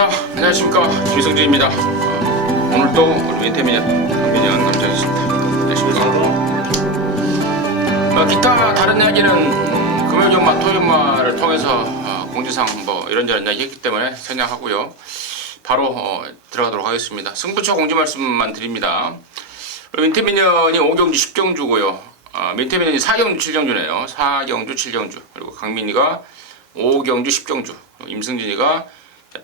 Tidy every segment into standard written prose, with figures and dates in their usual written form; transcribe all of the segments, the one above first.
자, 안녕하십니까, 김성진입니다. 오늘도 우리 윈태민현 강민현 남자이십니다. 안녕하십니까. 기타 다른 이야기는 금요일연마, 토요일연마를 통해서 공지상 뭐 이런저런 이야기 했기 때문에 생략하고요. 바로 들어가도록 하겠습니다. 승부처 공지 말씀만 드립니다. 윈태민현이 5경주 10경주고요. 민태민현이 4경주 7경주네요. 4경주 7경주. 그리고 강민이가 5경주 10경주. 임승진이가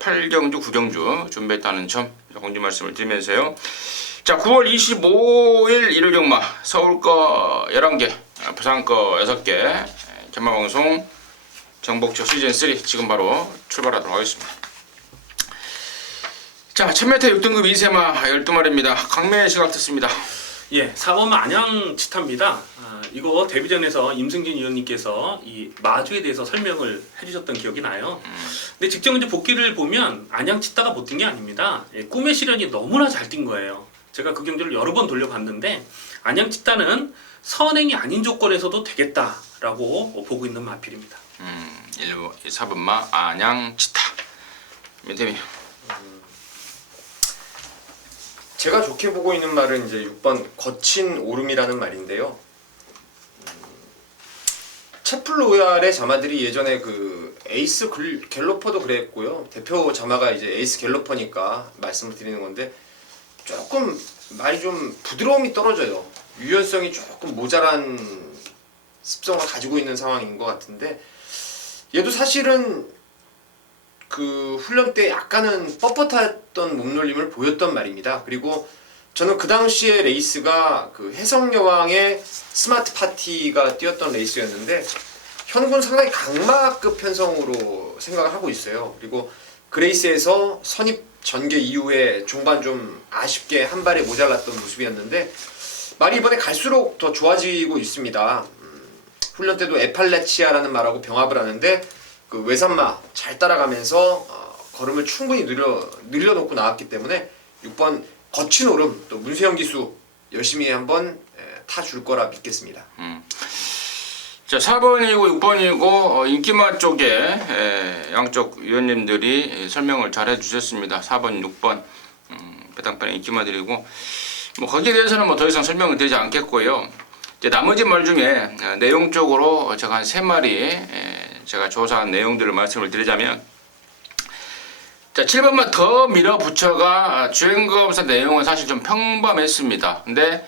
8경주 9경주 준비했다는 점 공지 말씀을 드리면서요. 자, 9월 25일 일요일경마 서울 거 11개, 부산 거 6개 견마방송 정복조 시즌3 지금 바로 출발하도록 하겠습니다. 자, 1000m 6등급 2세마 12마리입니다. 강매의 시각 듣습니다. 예, 4번 안양 치타입니다. 이거 데뷔전에서 임승진 위원님께서 이 마주에 대해서 설명을 해주셨던 기억이 나요. 근데 직접 이제 복귀를 보면 안양 치타가 못 뛴 게 아닙니다. 예, 꿈의 시련이 너무나 잘 뛴 거예요. 제가 그 경기를 여러 번 돌려봤는데 안양 치타는 선행이 아닌 조건에서도 되겠다라고 보고 있는 마필입니다. 4번마 안양 치타. 민태민. 제가 좋게 보고 있는 말은 이제 6번 거친 오름이라는 말인데요. 채플로얄의 자마들이 예전에 그 에이스 갤로퍼도 그랬고요. 대표 자마가 이제 에이스 갤로퍼니까 말씀을 드리는 건데 조금 말이 좀 부드러움이 떨어져요. 유연성이 조금 모자란 습성을 가지고 있는 상황인 것 같은데 얘도 사실은 그 훈련 때 약간은 뻣뻣했던 몸놀림을 보였던 말입니다. 그리고 저는 그 당시에 레이스가 그 해성여왕의 스마트 파티가 뛰었던 레이스였는데 현군 상당히 강마급 편성으로 생각을 하고 있어요. 그리고 그 레이스에서 선입 전개 이후에 종반 좀 아쉽게 한 발에 모자랐던 모습이었는데 말이 이번에 갈수록 더 좋아지고 있습니다. 훈련 때도 에팔레치아라는 말하고 병합을 하는데 그 외산마 잘 따라가면서 걸음을 충분히 늘려놓고 나왔기 때문에 6번 거친 오름 또 문세영 기수 열심히 한번 타줄 거라 믿겠습니다. 자, 4번이고 6번이고 인기마 쪽에 양쪽 위원님들이 설명을 잘 해주셨습니다. 4번, 6번 배당판에 인기마들이고 뭐 거기에 대해서는 뭐 더 이상 설명을 드리지 않겠고요. 이제 나머지 말 중에 내용적으로 제가 한 3마리 제가 조사한 내용들을 말씀을 드리자면, 자, 7번만 더 밀어붙여가 주행검사 내용은 사실 좀 평범했습니다. 근데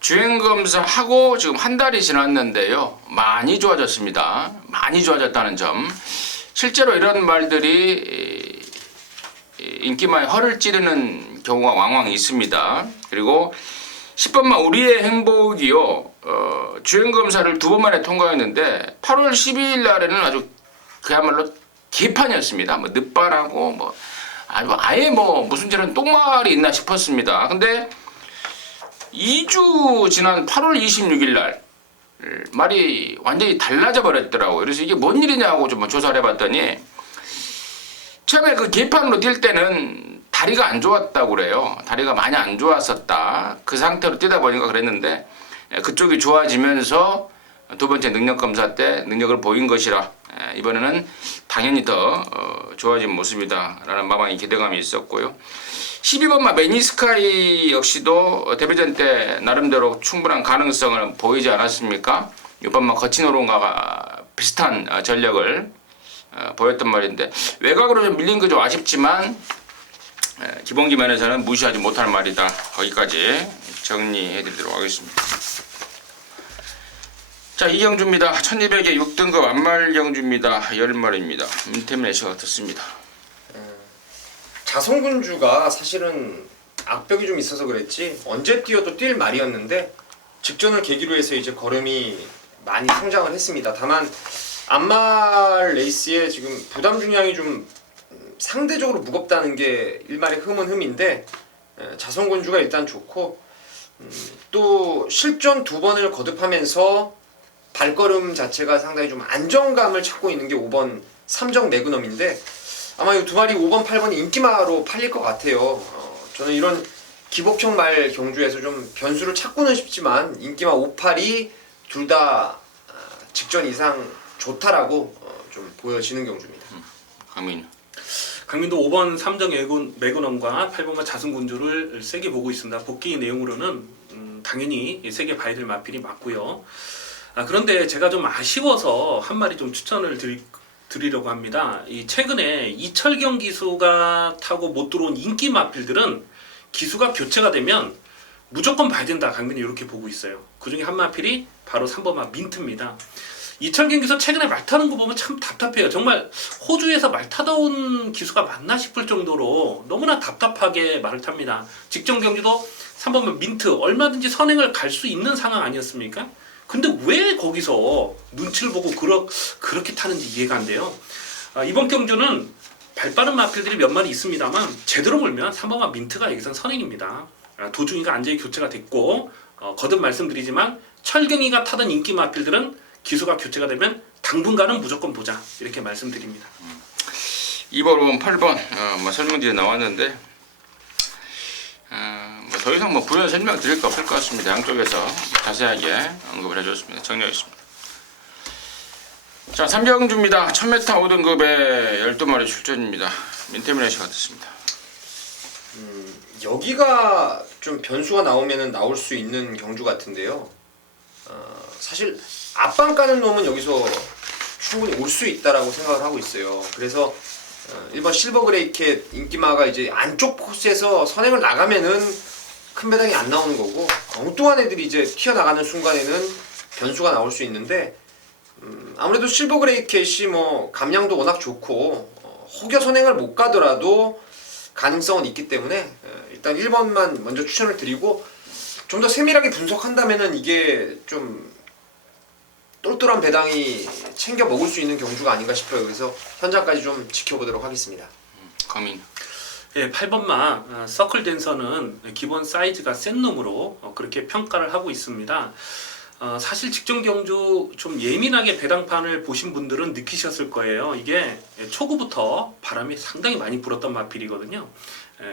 주행검사하고 지금 한 달이 지났는데요. 많이 좋아졌습니다. 많이 좋아졌다는 점. 실제로 이런 말들이 인기마에 허를 찌르는 경우가 왕왕 있습니다. 그리고 10번만 우리의 행복이요. 주행검사를 2번 만에 통과했는데 8월 12일 날에는 아주 그야말로 개판이었습니다. 뭐 늦바라고 뭐 아예 뭐 무슨 저런 똥말이 있나 싶었습니다. 근데 2주 지난 8월 26일 날 말이 완전히 달라져 버렸더라고요. 그래서 이게 뭔 일이냐고 좀 조사를 해봤더니 처음에 그 개판으로 뛸 때는 다리가 안 좋았다고 그래요. 다리가 많이 안 좋았었다. 그 상태로 뛰다 보니까 그랬는데 그쪽이 좋아지면서 두 번째 능력검사 때 능력을 보인 것이라 이번에는 당연히 더 좋아진 모습이다 라는 마방의 기대감이 있었고요. 12번마 매니스카이 역시도 데뷔전 때 나름대로 충분한 가능성을 보이지 않았습니까? 6번마 거친 오름과 비슷한 전력을 보였단 말인데 외곽으로 좀 밀린 거 좀 아쉽지만 기본기 면에서는 무시하지 못할 말이다. 거기까지 정리해 드리도록 하겠습니다. 자, 이경주입니다. 1200에 6등급 안말경주입니다. 10마리입니다. 민태민의 시각 듣습니다. 자성군주가 사실은 악벽이 좀 있어서 그랬지 언제 뛰어도 뛸 말이었는데 직전을 계기로 해서 이제 걸음이 많이 성장을 했습니다. 다만 안말 레이스에 지금 부담 중량이 좀 상대적으로 무겁다는 게 일말의 흠은 흠인데 자성군주가 일단 좋고 또 실전 2번을 거듭하면서 발걸음 자체가 상당히 좀 안정감을 찾고 있는 게 5번 삼정 매그넘인데 아마 이 두 마리 5번, 8번이 인기마로 팔릴 것 같아요. 저는 이런 기복형 말 경주에서 좀 변수를 찾고는 싶지만 인기마 5, 8이 둘 다 직전 이상 좋다라고 좀 보여지는 경주입니다. 강민. 강민도 5번 삼정 매근원과 8번마 자승군주를 세게 보고 있습니다. 복귀 내용으로는 당연히 세게 봐야 될 마필이 맞고요. 그런데 제가 좀 아쉬워서 한 마리 좀 추천을 드리려고 합니다. 이 최근에 이철경 기수가 타고 못 들어온 인기 마필들은 기수가 교체가 되면 무조건 봐야 된다. 강민이 이렇게 보고 있어요. 그 중에 한 마필이 바로 3번마 민트입니다. 이철경 기수 최근에 말 타는 거 보면 참 답답해요. 정말 호주에서 말 타다 온 기수가 맞나 싶을 정도로 너무나 답답하게 말을 탑니다. 직전 경주도 3번마 민트 얼마든지 선행을 갈 수 있는 상황 아니었습니까? 근데 왜 거기서 눈치를 보고 그렇게 타는지 이해가 안 돼요. 이번 경주는 발빠른 마필들이 몇 마리 있습니다만 제대로 몰면 3번마 민트가 여기선 선행입니다. 도중이가 안전히 교체가 됐고 거듭 말씀드리지만 철경이가 타던 인기 마필들은 기수가 교체가 되면 당분간은 무조건 보자 이렇게 말씀드립니다. 2번, 5번, 8번 뭐 설명들이 나왔는데 뭐 더 이상 뭐 부연 설명 드릴 거 없을 것 같습니다. 양쪽에서 자세하게 언급을 해줬습니다. 정리하겠습니다. 자, 3경주입니다. 1000m 5등급에 12마리 출전입니다. 민태민의 씨 같았습니다. 여기가 좀 변수가 나오면은 나올 수 있는 경주 같은데요. 사실 앞방 까는 놈은 여기서 충분히 올 수 있다라고 생각을 하고 있어요. 그래서 1번 실버 그레이캣 인기마가 이제 안쪽 코스에서 선행을 나가면은 큰 배당이 안 나오는 거고 엉뚱한 애들이 이제 튀어나가는 순간에는 변수가 나올 수 있는데 아무래도 실버 그레이캣이 뭐 감량도 워낙 좋고 혹여 선행을 못 가더라도 가능성은 있기 때문에 일단 1번만 먼저 추천을 드리고 좀 더 세밀하게 분석한다면은 이게 좀 똘똘한 배당이 챙겨 먹을 수 있는 경주가 아닌가 싶어요. 그래서 현장까지 좀 지켜보도록 하겠습니다. 거민. 예, 8번마 서클 댄서는 기본 사이즈가 센 놈으로 그렇게 평가를 하고 있습니다. 사실 직전 경주 좀 예민하게 배당판을 보신 분들은 느끼셨을 거예요. 이게 초구부터 바람이 상당히 많이 불었던 마필이거든요.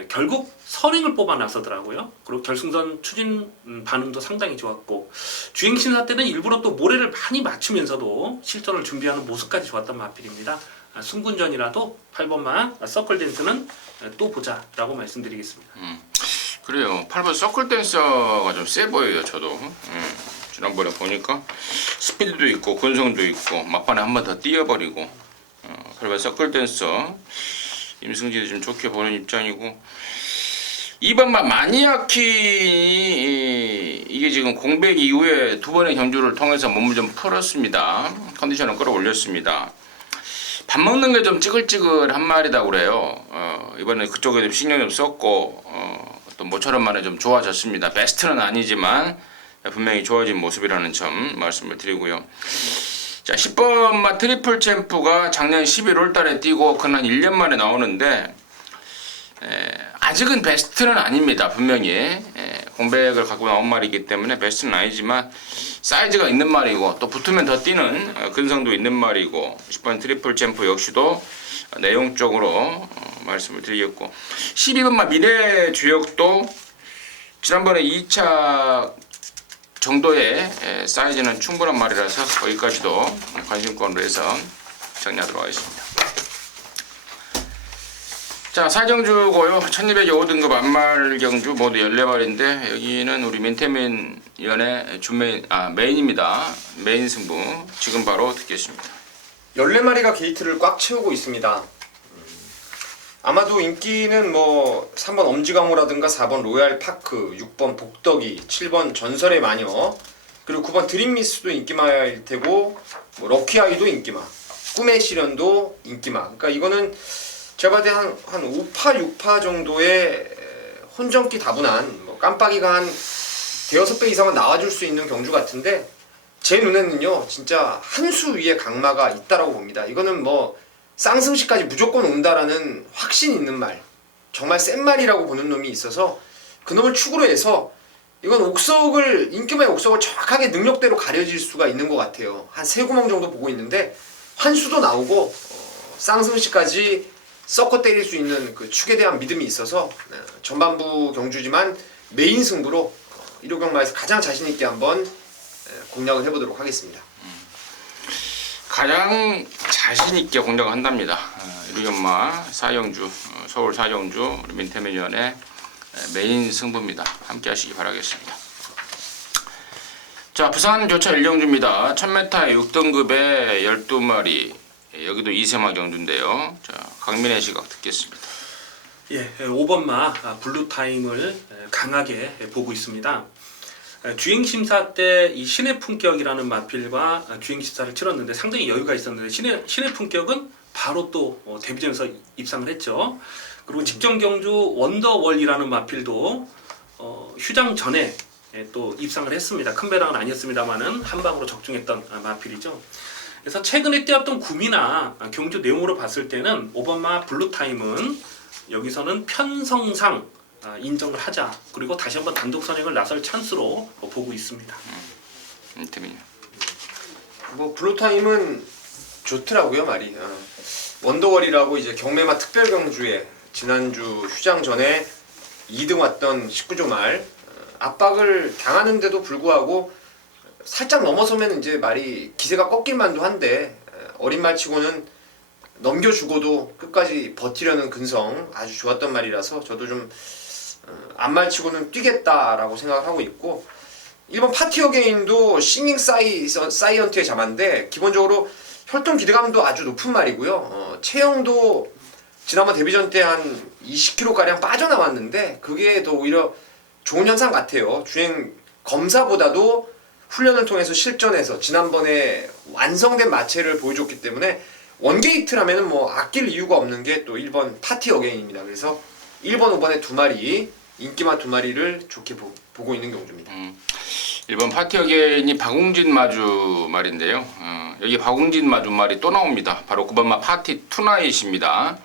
결국 선행을 뽑아 나서더라고요. 그리고 결승선 추진 반응도 상당히 좋았고 주행신사 때는 일부러 또 모래를 많이 맞추면서도 실전을 준비하는 모습까지 좋았던 마필입니다. 승군전이라도 8번마 서클 댄스는 또 보자라고 말씀드리겠습니다. 그래요. 8번 서클 댄서가 좀 세 보여요. 저도 지난번에 보니까 스피드도 있고 근성도 있고 막판에 한 번 더 뛰어버리고 8번 서클 댄서 임승진이 좀 좋게 보는 입장이고 2번만 마니아키 이게 지금 공백 이후에 두 번의 경주를 통해서 몸을 좀 풀었습니다. 컨디션을 끌어올렸습니다. 밥 먹는 게 좀 찌글찌글한 말이다 그래요. 이번에 그쪽에 좀 신경 좀 썼고 또 모처럼만에 좀 좋아졌습니다. 베스트는 아니지만 분명히 좋아진 모습이라는 점 말씀을 드리고요. 자, 10번마 트리플 챔프가 작년 11월 달에 뛰고 그날 1년 만에 나오는데 아직은 베스트는 아닙니다. 분명히 공백을 갖고 나온 말이기 때문에 베스트는 아니지만 사이즈가 있는 말이고 또 붙으면 더 뛰는 근성도 있는 말이고 10번 트리플 챔프 역시도 내용적으로 말씀을 드리겠고 12번마 미래 주역도 지난번에 2차 정도의 사이즈는 충분한 말이라서 거기까지도 관심권으로 해서 정리하도록 하겠습니다. 자, 4경주고요. 1200에 5등급 안말경주 모두 14마리인데 여기는 우리 민태민 위원의 메인입니다. 메인 승부 지금 바로 듣겠습니다. 14마리가 게이트를 꽉 채우고 있습니다. 아마도 인기는 뭐 3번 엄지강호라든가 4번 로얄파크, 6번 복덕이, 7번 전설의 마녀, 그리고 9번 드림미스도 인기마일 테고 뭐 럭키아이도 인기마, 꿈의 시련도 인기마. 그러니까 이거는 제가 봤을 때 한 5파, 6파 정도의 혼전기 다분한 뭐 깜빡이가 한 대여섯 배 이상은 나와줄 수 있는 경주 같은데 제 눈에는요 진짜 한 수 위에 강마가 있다라고 봅니다. 이거는 뭐 쌍승시까지 무조건 온다라는 확신 있는 말, 정말 센 말이라고 보는 놈이 있어서 그 놈을 축으로 해서 이건 옥석을 인기마의 옥석을 정확하게 능력대로 가려질 수가 있는 것 같아요. 한 3구멍 정도 보고 있는데 환수도 나오고 쌍승시까지 섞어 때릴 수 있는 그 축에 대한 믿음이 있어서 전반부 경주지만 메인 승부로 1호 경마에서 가장 자신 있게 한번 공략을 해보도록 하겠습니다. 가장 자신 있게 공략한답니다. 이루연마 사형주, 서울 사형주 우리 민태민위원의 메인 승부입니다. 함께 하시기 바라겠습니다. 자, 부산 교차 1경주입니다. 1000m에 6등급에 12마리, 여기도 2세마 경주인데요. 자, 강민의 시각 듣겠습니다. 예, 5번마 블루타임을 강하게 보고 있습니다. 주행심사 때 이 신의 품격이라는 마필과 주행심사를 치렀는데 상당히 여유가 있었는데 신의 품격은 바로 또 데뷔전에서 입상을 했죠. 그리고 직전 경주 원더월이라는 마필도 휴장 전에 또 입상을 했습니다. 큰 배당은 아니었습니다만은 한 방으로 적중했던 마필이죠. 그래서 최근에 뛰었던 구미나 경주 내용으로 봤을 때는 5번마 블루타임은 여기서는 편성상 인정을 하자. 그리고 다시 한번 단독 선행을 나설 찬스로 보고 있습니다. 민태민이. 뭐 블루타임은 좋더라고요 말이. 원더월이라고 이제 경매마 특별 경주에 지난주 휴장 전에 2등 왔던 19조 말 압박을 당하는데도 불구하고 살짝 넘어서면 이제 말이 기세가 꺾일 만도 한데 어린 말치고는 넘겨주고도 끝까지 버티려는 근성 아주 좋았던 말이라서 저도 좀 안 말치고는 뛰겠다라고 생각을 하고 있고 1번 파티 어게인도 싱잉 사이언트의 자마인데 기본적으로 혈통 기대감도 아주 높은 말이고요. 체형도 지난번 데뷔전 때 한 20kg가량 빠져나왔는데 그게 더 오히려 좋은 현상 같아요. 주행 검사보다도 훈련을 통해서 실전에서 지난번에 완성된 마체를 보여줬기 때문에 원게이트라면은 뭐 아낄 이유가 없는 게 또 1번 파티 어게인입니다. 그래서 1번, 5번의 두 마리 인기마 두 마리를 좋게 보고 있는 경주입니다. 1번 파티 어게인이 박웅진 마주 말인데요. 여기 박웅진 마주 말이 또 나옵니다. 바로 9번마 파티 투나잇입니다.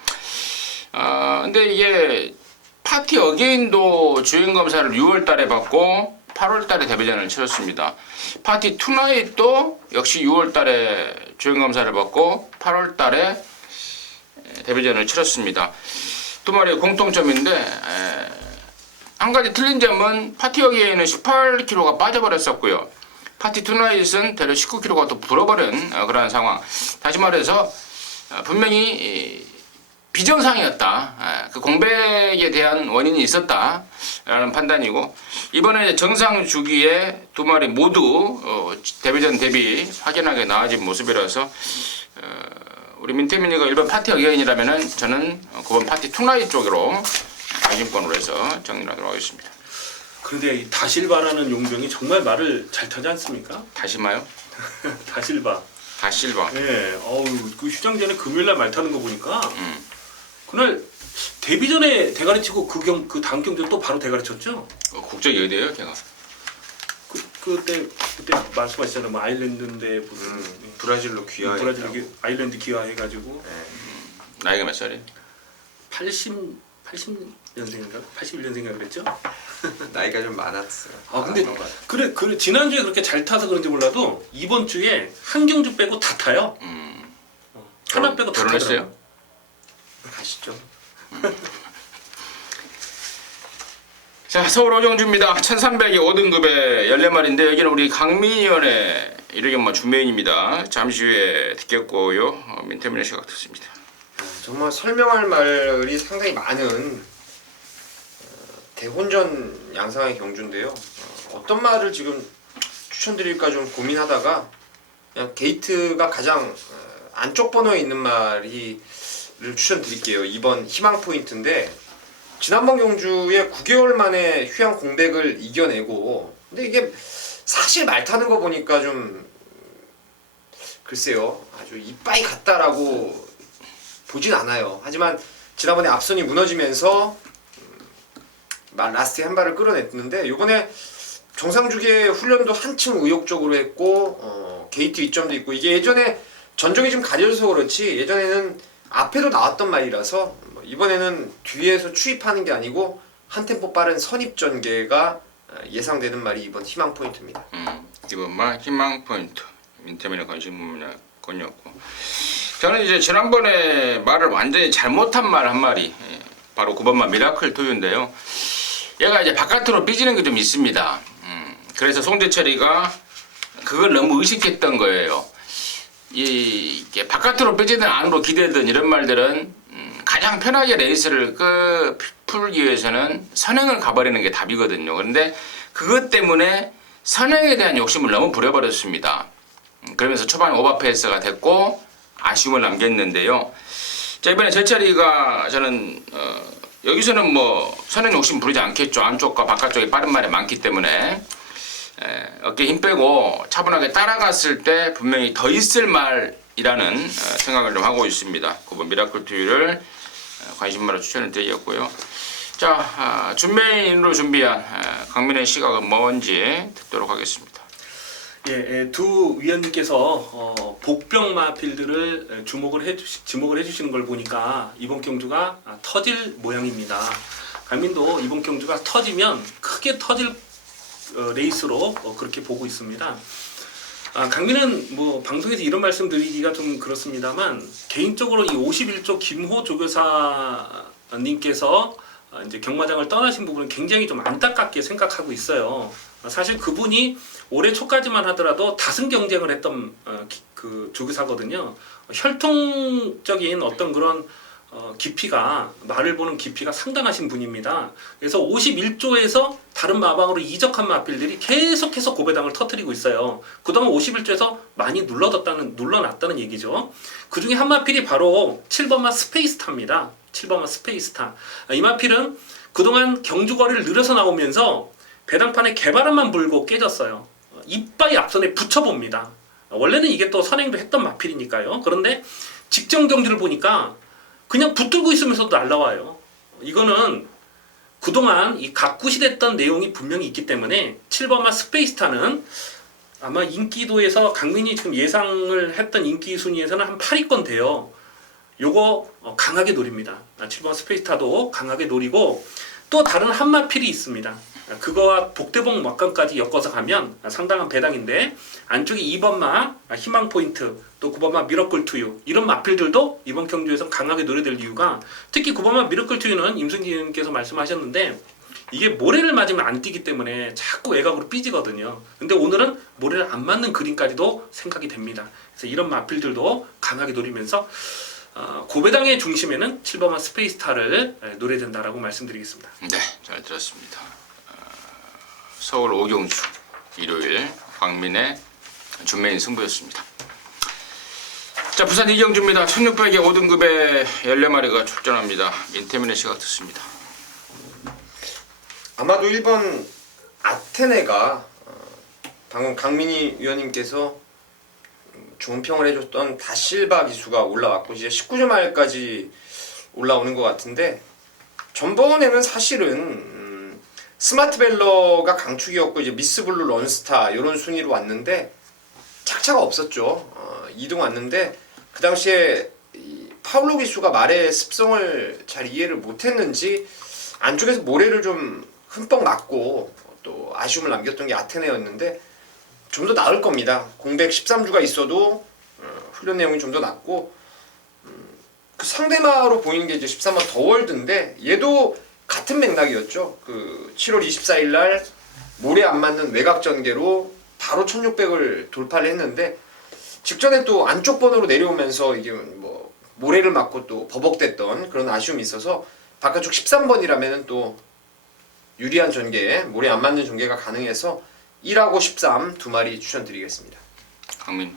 근데 이게 파티 어게인도 주행 검사를 6월 달에 받고 8월 달에 데뷔전을 치렀습니다. 파티 투나잇도 역시 6월 달에 주행 검사를 받고 8월 달에 데뷔전을 치렀습니다. 두 마리의 공통점인데 한 가지 틀린 점은 파티 어게인은 18kg가 빠져버렸었고요. 파티 투나잇은 대략 19kg가 또 불어버린 그런 상황. 다시 말해서 분명히 비정상이었다. 그 공백에 대한 원인이 있었다라는 판단이고 이번에 이제 정상 주기에 두 마리 모두 데뷔전 대비 확연하게 나아진 모습이라서 우리 민태민이가 1번 파티 어게인이라면은 저는 9번 파티 투나잇 쪽으로 관심권으로 해서 정리하도록 하겠습니다. 그런데 이 다실바라는 용병이 정말 말을 잘 타지 않습니까? 다시마요? 다실바. 다실바. 네, 그 휴장 전에 금요일날 말 타는 거 보니까 그날 데뷔전에 대가리 치고 그 다음 경주 또 바로 대가리 쳤죠? 국적이 어디예요, 걔가? 그때 말씀하셨잖아요. 뭐 아일랜드인데 무슨 브라질로 귀화. 브라질 아일랜드 귀화해가지고 나이가 몇 살이에요? 80년생인가? 81년생인가 그랬죠? 나이가 좀 많았어요. 근데 그래 지난주에 그렇게 잘 타서 그런지 몰라도 이번 주에 한 경주 빼고 다 타요. 하나 빼고 다 결혼했어요? 타더라고요. 가시죠. 자, 서울 오정주입니다. 1300이 5등급의 14마리인데 여기는 우리 강민위원의 이르경마 주메인입니다. 잠시 후에 듣겠고요. 민태민의 시각 듣습니다. 정말 설명할 말이 상당히 많은 대혼전 양상의 경주인데요. 어떤 말을 지금 추천드릴까 좀 고민하다가 그냥 게이트가 가장 안쪽 번호에 있는 말을 추천드릴게요. 2번 희망 포인트인데 지난번 경주에 9개월 만에 휴양 공백을 이겨내고 근데 이게 사실 말 타는 거 보니까 좀 글쎄요 아주 이빠이 같다라고 보진 않아요. 하지만 지난번에 앞선이 무너지면서 라스트에 한 발을 끌어냈는데 이번에 정상주기의 훈련도 한층 의욕적으로 했고 게이트 이점도 있고 이게 예전에 전적이 좀 가려져서 그렇지 예전에는 앞에도 나왔던 말이라서 이번에는 뒤에서 추입하는 게 아니고 한 템포 빠른 선입 전개가 예상되는 말이 이번 희망 포인트입니다. 이번 말 희망 포인트 민태민의 관심권이었고 저는 이제 지난번에 말을 완전히 잘못한 말 한 마리 바로 9번만 미라클 투유인데요. 얘가 이제 바깥으로 삐지는 게 좀 있습니다. 그래서 송재철이가 그걸 너무 의식했던 거예요. 이게 바깥으로 빼지든 안으로 기대든 이런 말들은 가장 편하게 레이스를 풀기 위해서는 선행을 가버리는 게 답이거든요. 그런데 그것 때문에 선행에 대한 욕심을 너무 부려버렸습니다. 그러면서 초반 오버페이스가 됐고 아쉬움을 남겼는데요. 자, 이번에 제 차례가 저는 여기서는 뭐 선행 욕심 부리지 않겠죠. 안쪽과 바깥쪽에 빠른 말이 많기 때문에 어깨에 힘 빼고 차분하게 따라갔을 때 분명히 더 있을 말이라는 생각을 좀 하고 있습니다. 9번 미라클 투유를 관심마로 추천을 드렸고요. 자, 준메인으로 준비한 강민의 시각은 뭔지 듣도록 하겠습니다. 예, 두 위원님께서 복병마 필드를 주목을 해주시는 걸 보니까 이번 경주가 터질 모양입니다. 강민도 이번 경주가 터지면 크게 터질 레이스로 그렇게 보고 있습니다. 강민은 뭐 방송에서 이런 말씀 드리기가 좀 그렇습니다만 개인적으로 이 51조 김호 조교사님께서 이제 경마장을 떠나신 부분은 굉장히 좀 안타깝게 생각하고 있어요. 사실 그분이 올해 초까지만 하더라도 다승 경쟁을 했던 그 조교사거든요. 혈통적인 어떤 그런 깊이가 말을 보는 깊이가 상당하신 분입니다. 그래서 51조에서 다른 마방으로 이적한 마필들이 계속해서 고배당을 터뜨리고 있어요. 그동안 51조에서 많이 눌러놨다는 얘기죠. 그 중에 한 마필이 바로 7번마 스페이스타입니다. 7번마 스페이스타. 이 마필은 그동안 경주거리를 늘려서 나오면서 배당판에 개바람만 불고 깨졌어요. 이빠이 앞선에 붙여봅니다. 원래는 이게 또 선행도 했던 마필이니까요. 그런데 직전 경주를 보니까 그냥 붙들고 있으면서도 날라와요. 이거는 그동안 이 각구시됐던 내용이 분명히 있기 때문에 7번마 스페이스타는 아마 인기도에서 강민이 지금 예상을 했던 인기 순위에서는 한 8위권 돼요. 요거 강하게 노립니다. 7번 스페이스타도 강하게 노리고 또 다른 한 마필이 있습니다. 그거와 복대봉 막강까지 엮어서 가면 상당한 배당인데 안쪽에 2번마 희망 포인트 또 9번마 미러클 투유 이런 마필들도 이번 경주에서 강하게 노려될 이유가 특히 9번마 미러클 투유는 임승진님께서 말씀하셨는데 이게 모래를 맞으면 안 뛰기 때문에 자꾸 외곽으로 삐지거든요. 근데 오늘은 모래를 안 맞는 그림까지도 생각이 됩니다. 그래서 이런 마필들도 강하게 노리면서 고배당의 중심에는 7번마 스페이스타를 노려야 된다라고 말씀드리겠습니다. 네, 잘 들었습니다. 서울 오경주 일요일 광민의 준메인 승부였습니다. 자, 부산 이경주입니다. 1600의 5등급의 14마리가 출전합니다. 민태민의 시각 듣습니다. 아마도 1번 아테네가 방금 강민희 위원님께서 좋은 평을 해줬던 다실바 기수가 올라왔고 이제 19주 말까지 올라오는 것 같은데 전번에는 사실은 스마트벨러가 강축이었고 이제 미스블루 런스타 이런 순위로 왔는데 착차가 없었죠. 2등 왔는데 그 당시에 파울로 기수가 말의 습성을 잘 이해를 못했는지 안쪽에서 모래를 좀 흠뻑 맞고 또 아쉬움을 남겼던 게 아테네였는데 좀 더 나을 겁니다. 공백 13주가 있어도 훈련 내용이 좀 더 낫고 그 상대마로 보이는 게 이제 13번 더월드인데 얘도 같은 맥락이었죠. 그 7월 24일 날 모래 안 맞는 외곽 전개로 바로 1600을 돌파를 했는데 직전에 또 안쪽 번호로 내려오면서 이게 뭐 모래를 맞고 또 버벅댔던 그런 아쉬움이 있어서 바깥쪽 13번이라면은 또 유리한 전개, 모래 안 맞는 전개가 가능해서 1하고 13 두 마리 추천드리겠습니다. 강민.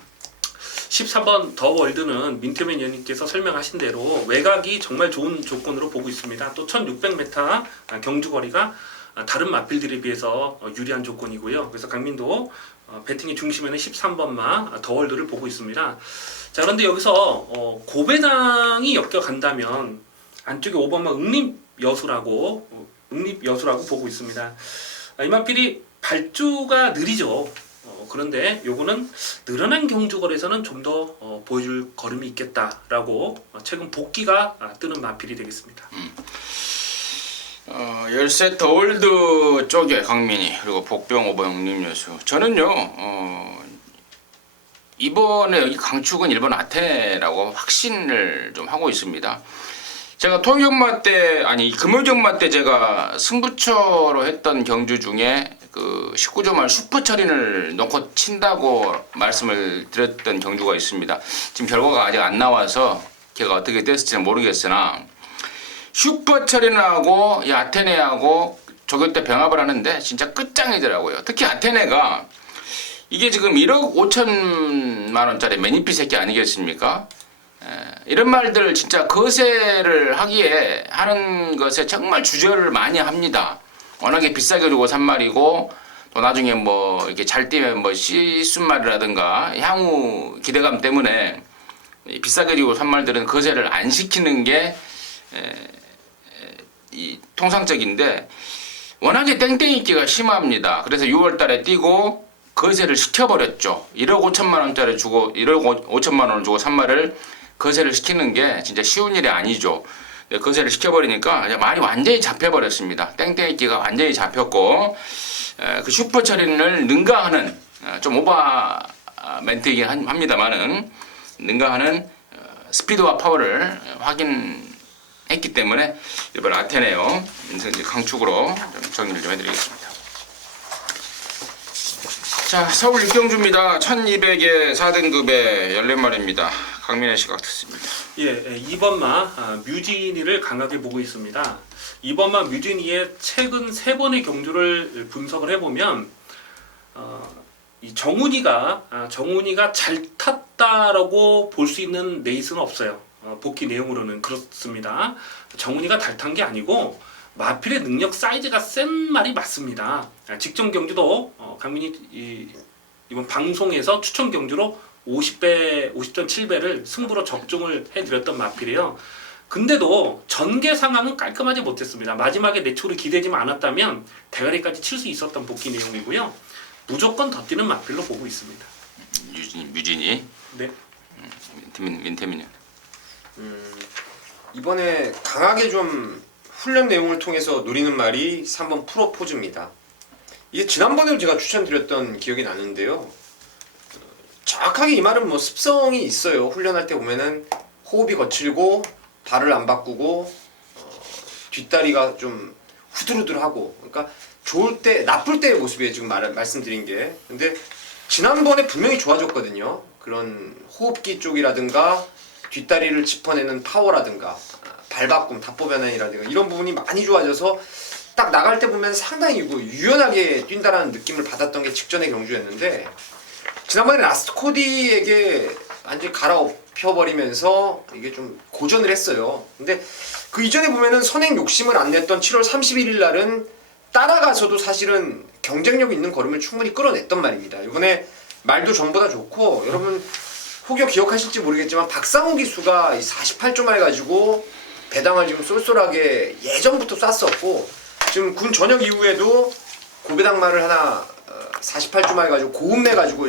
13번 더 월드는 민태맨 위원님께서 설명하신 대로 외곽이 정말 좋은 조건으로 보고 있습니다. 또 1600m 경주거리가 다른 마필들에 비해서 유리한 조건이고요. 그래서 강민도 배팅의 중심에는 13번마 더 월드를 보고 있습니다. 자, 그런데 여기서 고배당이 엮여간다면 안쪽에 5번마 응립여수라고 보고 있습니다. 이 마필이 발주가 느리죠. 그런데 요거는 늘어난 경주거리에서는 좀 더 보여줄 걸음이 있겠다라고 최근 복귀가 뜨는 마필이 되겠습니다. 열세 더월드 쪽에 강민이 그리고 복병 5번 응립여수. 저는요 이번에 여기 강축은 일본 아테라고 확신을 좀 하고 있습니다. 제가 금요경마 때 제가 승부처로 했던 경주 중에 그 19조 말 슈퍼처린을 놓고 친다고 말씀을 드렸던 경주가 있습니다. 지금 결과가 아직 안 나와서 걔가 어떻게 됐을지는 모르겠으나 슈퍼처린하고 이 아테네하고 조교 때 병합을 하는데 진짜 끝장이더라고요. 특히 아테네가 이게 지금 1억 5천만 원짜리 매니피 새끼 아니겠습니까? 이런 말들 진짜 거세를 하기에 하는 것에 정말 주저를 많이 합니다. 워낙에 비싸게 주고 산 말이고 또 나중에 뭐 이렇게 잘 뛰면 뭐 씨순 말이라든가 향후 기대감 때문에 비싸게 주고 산 말들은 거세를 안 시키는 게 이 통상적인데 워낙에 땡땡이기가 심합니다. 그래서 6월 달에 뛰고 거세를 시켜버렸죠. 1억 5천만 원짜리 주고 1억 5천만 원을 주고 산 말을 거세를 시키는 게 진짜 쉬운 일이 아니죠. 거세를 시켜버리니까 말이 완전히 잡혀버렸습니다. 땡땡이기가 완전히 잡혔고 그 슈퍼처린을 능가하는 좀 오바 멘트이긴 합니다만은 능가하는 스피드와 파워를 확인했기 때문에 이번 아테네요 강축으로 좀 정리를 좀 해드리겠습니다. 자, 서울 육경주입니다. 1200의 4등급의 14마리입니다. 강민의 시각 듣습니다. 예, 이번마 뮤지니를 강하게 보고 있습니다. 이번마 뮤지니의 최근 3번의 경주를 분석을 해보면 이 정훈이가 잘 탔다라고 볼 수 있는 레이스는 없어요. 복귀 내용으로는 그렇습니다. 정훈이가 달 탄 게 아니고 마필의 능력 사이즈가 센 말이 맞습니다. 직전 경주도 강민이 이번 방송에서 추천 경주로 50.7배를 승부로 적중을 해드렸던 마필이에요. 근데도 전개 상황은 깔끔하지 못했습니다. 마지막에 내초를 기대지만 않았다면 대가리까지 칠 수 있었던 복귀 내용이고요. 무조건 더 뛰는 마필로 보고 있습니다. 뮤진이. 네. 민태민이요. 이번에 강하게 좀 훈련 내용을 통해서 노리는 말이 3번 프로포즈입니다. 이게 지난번에도 제가 추천드렸던 기억이 나는데요. 정확하게 이 말은 뭐 습성이 있어요. 훈련할 때 보면은 호흡이 거칠고 발을 안 바꾸고 뒷다리가 좀 후들후들하고, 그러니까 좋을 때 나쁠 때의 모습이에요. 지금 말씀드린 게. 근데 지난번에 분명히 좋아졌거든요. 그런 호흡기 쪽이라든가 뒷다리를 짚어내는 파워라든가 발바꿈, 답보 변환이라든가 이런 부분이 많이 좋아져서 딱 나갈 때 보면 상당히 유연하게 뛴다라는 느낌을 받았던 게 직전의 경주였는데, 지난번에 라스트 코디에게 완전히 갈아엎혀버리면서 이게 좀 고전을 했어요. 근데 그 이전에 보면은 선행 욕심을 안 냈던 7월 31일 날은 따라가서도 사실은 경쟁력 있는 걸음을 충분히 끌어냈던 말입니다. 이번에 말도 전보다 좋고, 여러분 혹여 기억하실지 모르겠지만 박상우 기수가 48조 말 가지고 배당을 지금 쏠쏠하게 예전부터 쐈었고, 지금 군 전역 이후에도 고배당 말을 하나 48조 말 가지고 고음내 가지고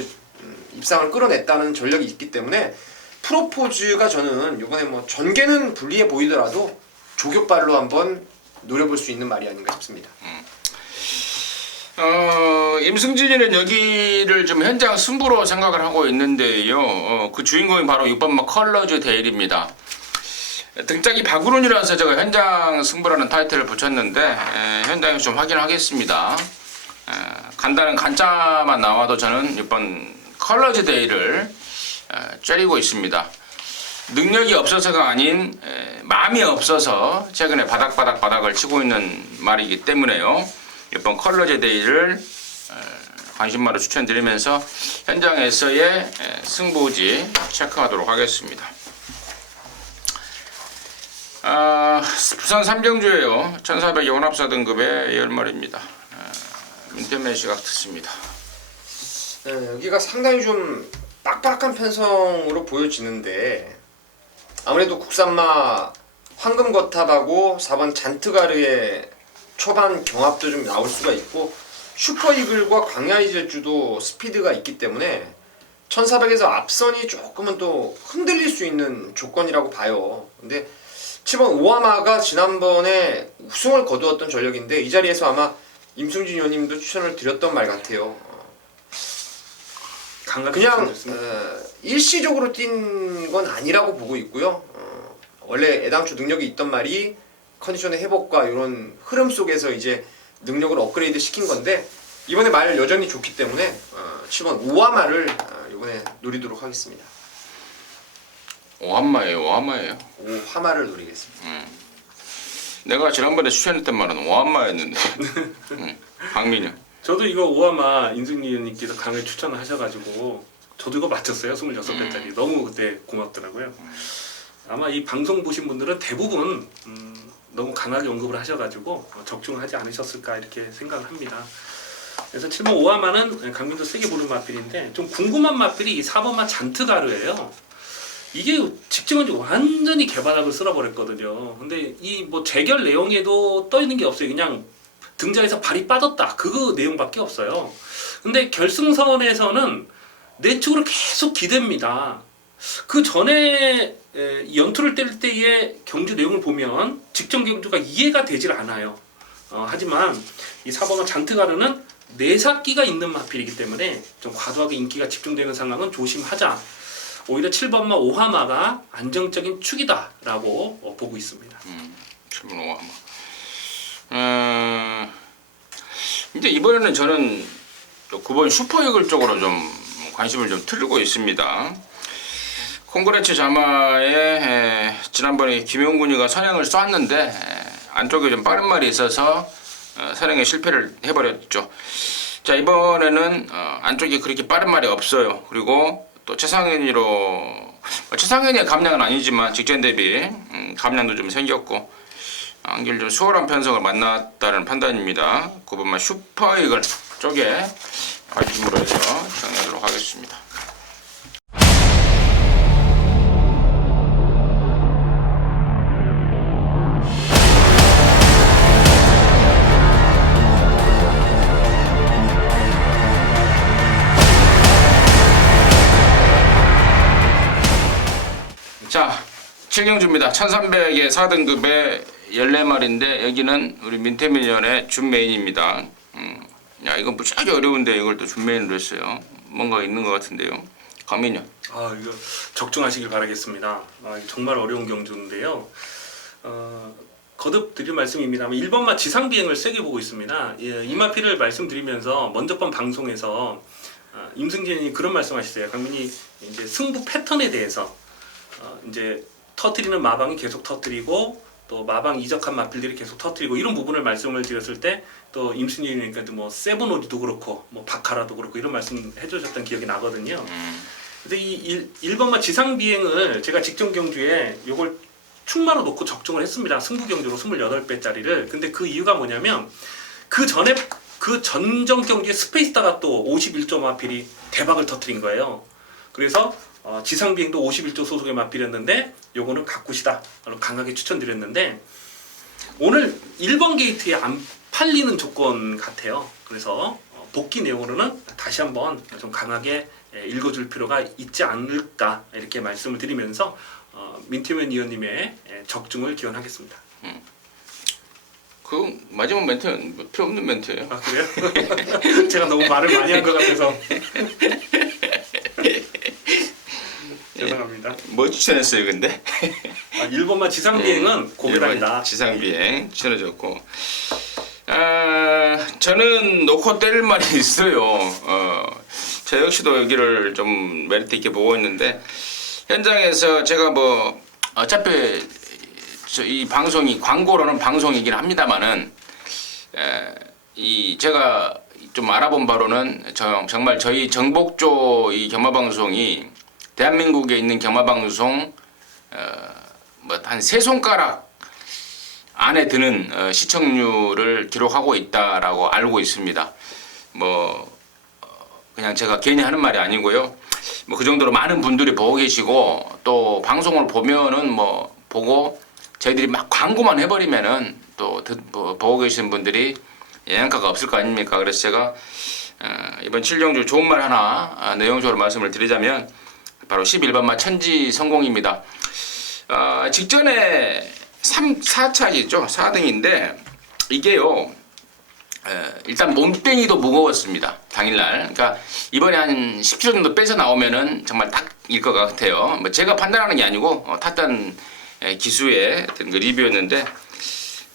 입상을 끌어냈다는 전력이 있기 때문에 프로포즈가 저는 이번에 뭐 전개는 불리해 보이더라도 조교발로 한번 노려볼 수 있는 말이 아닌가 싶습니다. 임승진이는 여기를 좀 현장 승부로 생각을 하고 있는데요. 그 주인공이 바로 6번 컬러즈 데일입니다. 등짝이 박우run이라서 제가 현장 승부라는 타이틀을 붙였는데 현장에서 좀 확인하겠습니다. 간단한 간짜만 나와도 저는 6번 컬러즈 데이를 째리고 있습니다. 능력이 없어서가 아닌 마음이 없어서 최근에 바닥을 치고 있는 말이기 때문에요. 6번 컬러즈 데이를 관심마로 추천드리면서 현장에서의 승부지 체크하도록 하겠습니다. 부산 삼경주예요. 1400 연합사 등급의 10마리입니다. 민태맨 시각 듣습니다. 네, 여기가 상당히 좀 빡빡한 편성으로 보여지는데, 아무래도 국산마 황금거탑하고 4번 잔트가르의 초반 경합도 좀 나올 수가 있고, 슈퍼이글과 광야이질주도 스피드가 있기 때문에 1400에서 앞선이 조금은 또 흔들릴 수 있는 조건이라고 봐요. 근데 7번 오하마가 지난번에 우승을 거두었던 전력인데 이 자리에서 아마 임승진 의원님도 추천을 드렸던 말 같아요. 그냥 일시적으로 뛴 건 아니라고 보고 있고요. 원래 애당초 능력이 있던 말이 컨디션의 회복과 이런 흐름 속에서 이제 능력을 업그레이드 시킨 건데, 이번에 말 여전히 좋기 때문에 7번 오하마를 이번에 노리도록 하겠습니다. 오한마예요. 오하마를 노리겠습니다. 내가 지난번에 추천했던 말은 오한마였는데. 박민영. 저도 이거 오하마 임승진 의원님께서 강을 추천을 하셔가지고 저도 이거 맞췄어요. 26배짜리. 너무 그때 고맙더라고요. 아마 이 방송 보신 분들은 대부분 너무 강하게 언급을 하셔가지고 적중을 하지 않으셨을까 이렇게 생각을 합니다. 그래서 7번 오하마는 강민도 세게 보는 마필인데 좀 궁금한 마필이 이 4번마 잔트가르예요. 이게 직증은 완전히 개바닥을 쓸어버렸거든요. 근데 이 뭐 재결 내용에도 떠 있는 게 없어요. 그냥 등자에서 발이 빠졌다. 그거 내용밖에 없어요. 근데 결승선에서는 내측으로 계속 기댑니다. 그 전에 연투를 때릴 때의 경주 내용을 보면 직전 경주가 이해가 되질 않아요. 하지만 이 4번마 잔트가르는 내삭기가 있는 마필이기 때문에 좀 과도하게 인기가 집중되는 상황은 조심하자. 오히려 7번마 오하마가 안정적인 축이다라고 보고 있습니다. 7번 오하마. 이제 이번에는 저는 9번 슈퍼이글 쪽으로 좀 관심을 좀 틀고 있습니다. 콩그레츠 자마에 지난번에 김용군이가 선행을 쐈는데 안쪽에 좀 빠른 말이 있어서 선행에 실패를 해버렸죠. 자, 이번에는 안쪽에 그렇게 빠른 말이 없어요. 그리고 또 최상현이의 감량은 아니지만 직전 대비 감량도 좀 생겼고 안길 좀 수월한 편성을 만났다는 판단입니다. 9번만 슈퍼이글 쪽에 관심으로 해서 정리하도록 하겠습니다. 자, 7경주입니다. 1300의 4등급의 14마리인데 여기는 우리 민태민 위원의 준메인입니다. 야, 이건 무지하게 어려운데 이걸 또 준메인으로 했어요. 뭔가 있는 것 같은데요. 강민현. 이거 적중하시길 바라겠습니다. 정말 어려운 경주인데요. 거듭 드릴 말씀입니다만 1번마 지상비행을 세게 보고 있습니다. 이 마필을 말씀드리면서 먼저 번 방송에서 임승진이 그런 말씀하셨어요. 강민이 이제 승부 패턴에 대해서 이제 터트리는 마방이 계속 터트리고 또 마방 이적한 마필들이 계속 터트리고 이런 부분을 말씀을 드렸을 때 또 임승진이니까 뭐 세븐오리도 그렇고 뭐 바카라도 그렇고 이런 말씀 해주셨던 기억이 나거든요. 근데 이 1번마 지상 비행을 제가 직전 경주에 요걸 충마로 놓고 적중을 했습니다. 승부 경주로 28배짜리를. 근데 그 이유가 뭐냐면 그 전에 그 전정 경주에 스페이스타가 또 51조 마필이 대박을 터트린 거예요. 그래서 지상 비행도 51조 소속의 마필이었는데 요거는 가꾸시다 강하게 추천드렸는데 오늘 1번 게이트에 안 팔리는 조건 같아요. 그래서 복귀 내용으로는 다시 한번 좀 강하게 읽어줄 필요가 있지 않을까 이렇게 말씀을 드리면서 민태민 의원님의 적중을 기원하겠습니다. 그 마지막 멘트는 필요 없는 멘트예요. 아, 그래요? 제가 너무 말을 많이 한 것 같아서 죄송합니다. 뭐 추천했어요, 근데? 1번마 지상비행은 고배당이다. 지상비행 추천해줬고, 저는 놓고 때릴 말이 있어요. 저 역시도 여기를 좀 메리트 있게 보고 있는데 현장에서 제가 뭐 어차피 이 방송이 광고로는 방송이긴 합니다만은 이 제가 좀 알아본 바로는 정말 저희 정복조 이 경마방송이 대한민국에 있는 경마방송 뭐 한 세 손가락 안에 드는 시청률을 기록하고 있다라고 알고 있습니다. 뭐 그냥 제가 괜히 하는 말이 아니고요. 뭐 그 정도로 많은 분들이 보고 계시고 또 방송을 보면은 뭐 보고 저희들이 막 광고만 해버리면은 또 보고 계시는 분들이 영향가가 없을 거 아닙니까? 그래서 제가 이번 7경주 좋은 말 하나 내용적으로 말씀을 드리자면 바로 11번마 천지 성공입니다. 직전에 4차이죠. 4등인데 이게요. 일단 몸땡이도 무거웠습니다. 당일날. 그러니까 이번에 한 10kg 정도 빼서 나오면은 정말 딱일 것 같아요. 뭐 제가 판단하는 게 아니고 탔던 기수의 그 리뷰였는데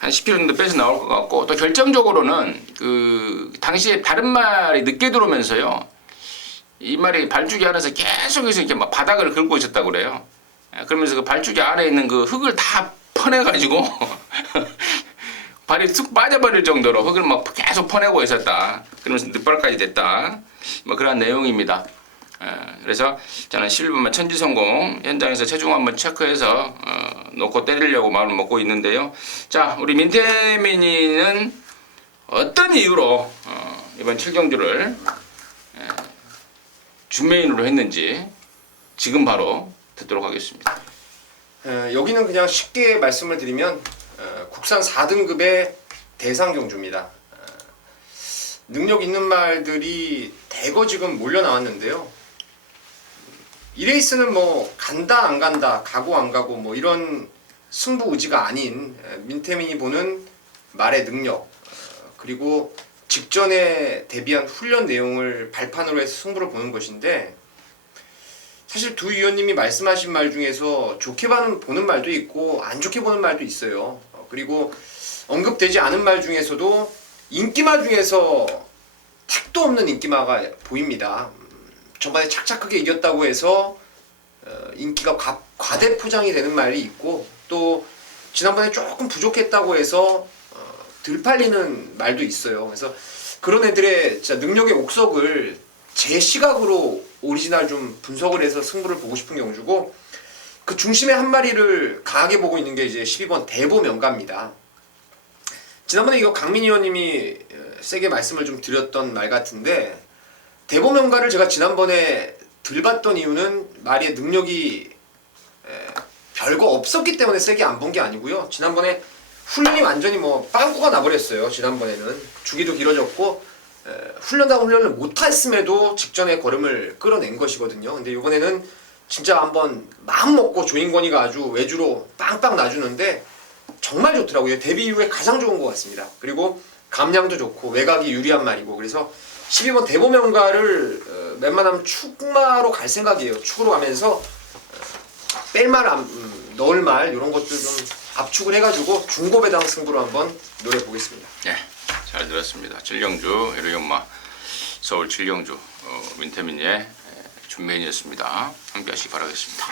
한 10kg 정도 빼서 나올 것 같고 또 결정적으로는 그 당시에 다른 말이 늦게 들어오면서요. 이 말이 발주기 안에서 계속해서 이렇게 막 바닥을 긁고 있었다고 그래요. 그러면서 그 발주기 안에 있는 그 흙을 다 퍼내가지고 발이 쑥 빠져버릴 정도로 흙을 막 계속 퍼내고 있었다. 그러면서 늦발까지 됐다. 뭐 그런 내용입니다. 그래서 저는 11번만 천지성공 현장에서 체중 한번 체크해서 놓고 때리려고 마음을 먹고 있는데요. 자, 우리 민태민이는 어떤 이유로 이번 7경주를 준메인으로 했는지 지금 바로 듣도록 하겠습니다. 여기는 그냥 쉽게 말씀을 드리면 국산 4등급의 대상 경주입니다. 능력 있는 말들이 대거 지금 몰려 나왔는데요. 이 레이스는 뭐 간다 안 간다 가고 안 가고 뭐 이런 승부 의지가 아닌 민태민이 보는 말의 능력 그리고 직전에 대비한 훈련 내용을 발판으로 해서 승부를 보는 것인데 사실 두 위원님이 말씀하신 말 중에서 좋게 보는 말도 있고 안 좋게 보는 말도 있어요. 그리고 언급되지 않은 말 중에서도 인기마 중에서 택도 없는 인기마가 보입니다. 전반에 착착하게 이겼다고 해서 인기가 과대 포장이 되는 말이 있고 또 지난번에 조금 부족했다고 해서 덜 팔리는 말도 있어요. 그래서 그런 애들의 진짜 능력의 옥석을 제 시각으로 오리지널 좀 분석을 해서 승부를 보고 싶은 경주고 그 중심의 한 마리를 강하게 보고 있는 게 이제 12번 대보명가입니다. 지난번에 이거 강민 의원님이 세게 말씀을 좀 드렸던 말 같은데 대보명가를 제가 지난번에 들 봤던 이유는 마리의 능력이 별거 없었기 때문에 세게 안 본 게 아니고요. 지난번에 훈련이 완전히 뭐 빵꾸가 나버렸어요. 지난번에는 주기도 길어졌고 훈련다운 훈련을 못했음에도 직전에 걸음을 끌어낸 것이거든요. 근데 이번에는 진짜 한번 마음 먹고 조인권이가 아주 외주로 빵빵 놔주는데 정말 좋더라고요. 데뷔 이후에 가장 좋은 것 같습니다. 그리고 감량도 좋고 외곽이 유리한 말이고 그래서 12번 대보명가를 웬만하면 축마로 갈 생각이에요. 축으로 가면서 뺄 말, 넣을 말 이런 것들 좀 압축을 해가지고 중고배당 승부로 한번 노려보겠습니다. 네, 잘 들었습니다. 7경주 1위 엄마 서울 7경주 민태민의 준메인이었습니다. 함께 하시기 바라겠습니다.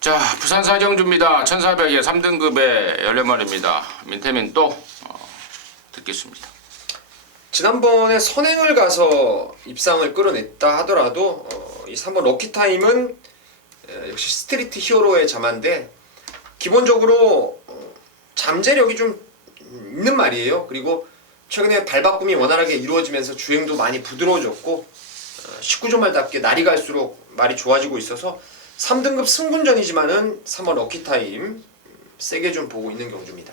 자, 부산 4경주입니다. 1400에 3등급의 14마리입니다. 민태민 또 듣겠습니다. 지난번에 선행을 가서 입상을 끌어냈다 하더라도 이 3번 럭키타임은 역시 스트리트 히어로의 자마인데 기본적으로 잠재력이 좀 있는 말이에요. 그리고 최근에 발바꿈이 원활하게 이루어지면서 주행도 많이 부드러워졌고 19조말답게 날이 갈수록 말이 좋아지고 있어서 3등급 승분전이지만은 3번 럭키타임 세게 좀 보고 있는 경주입니다.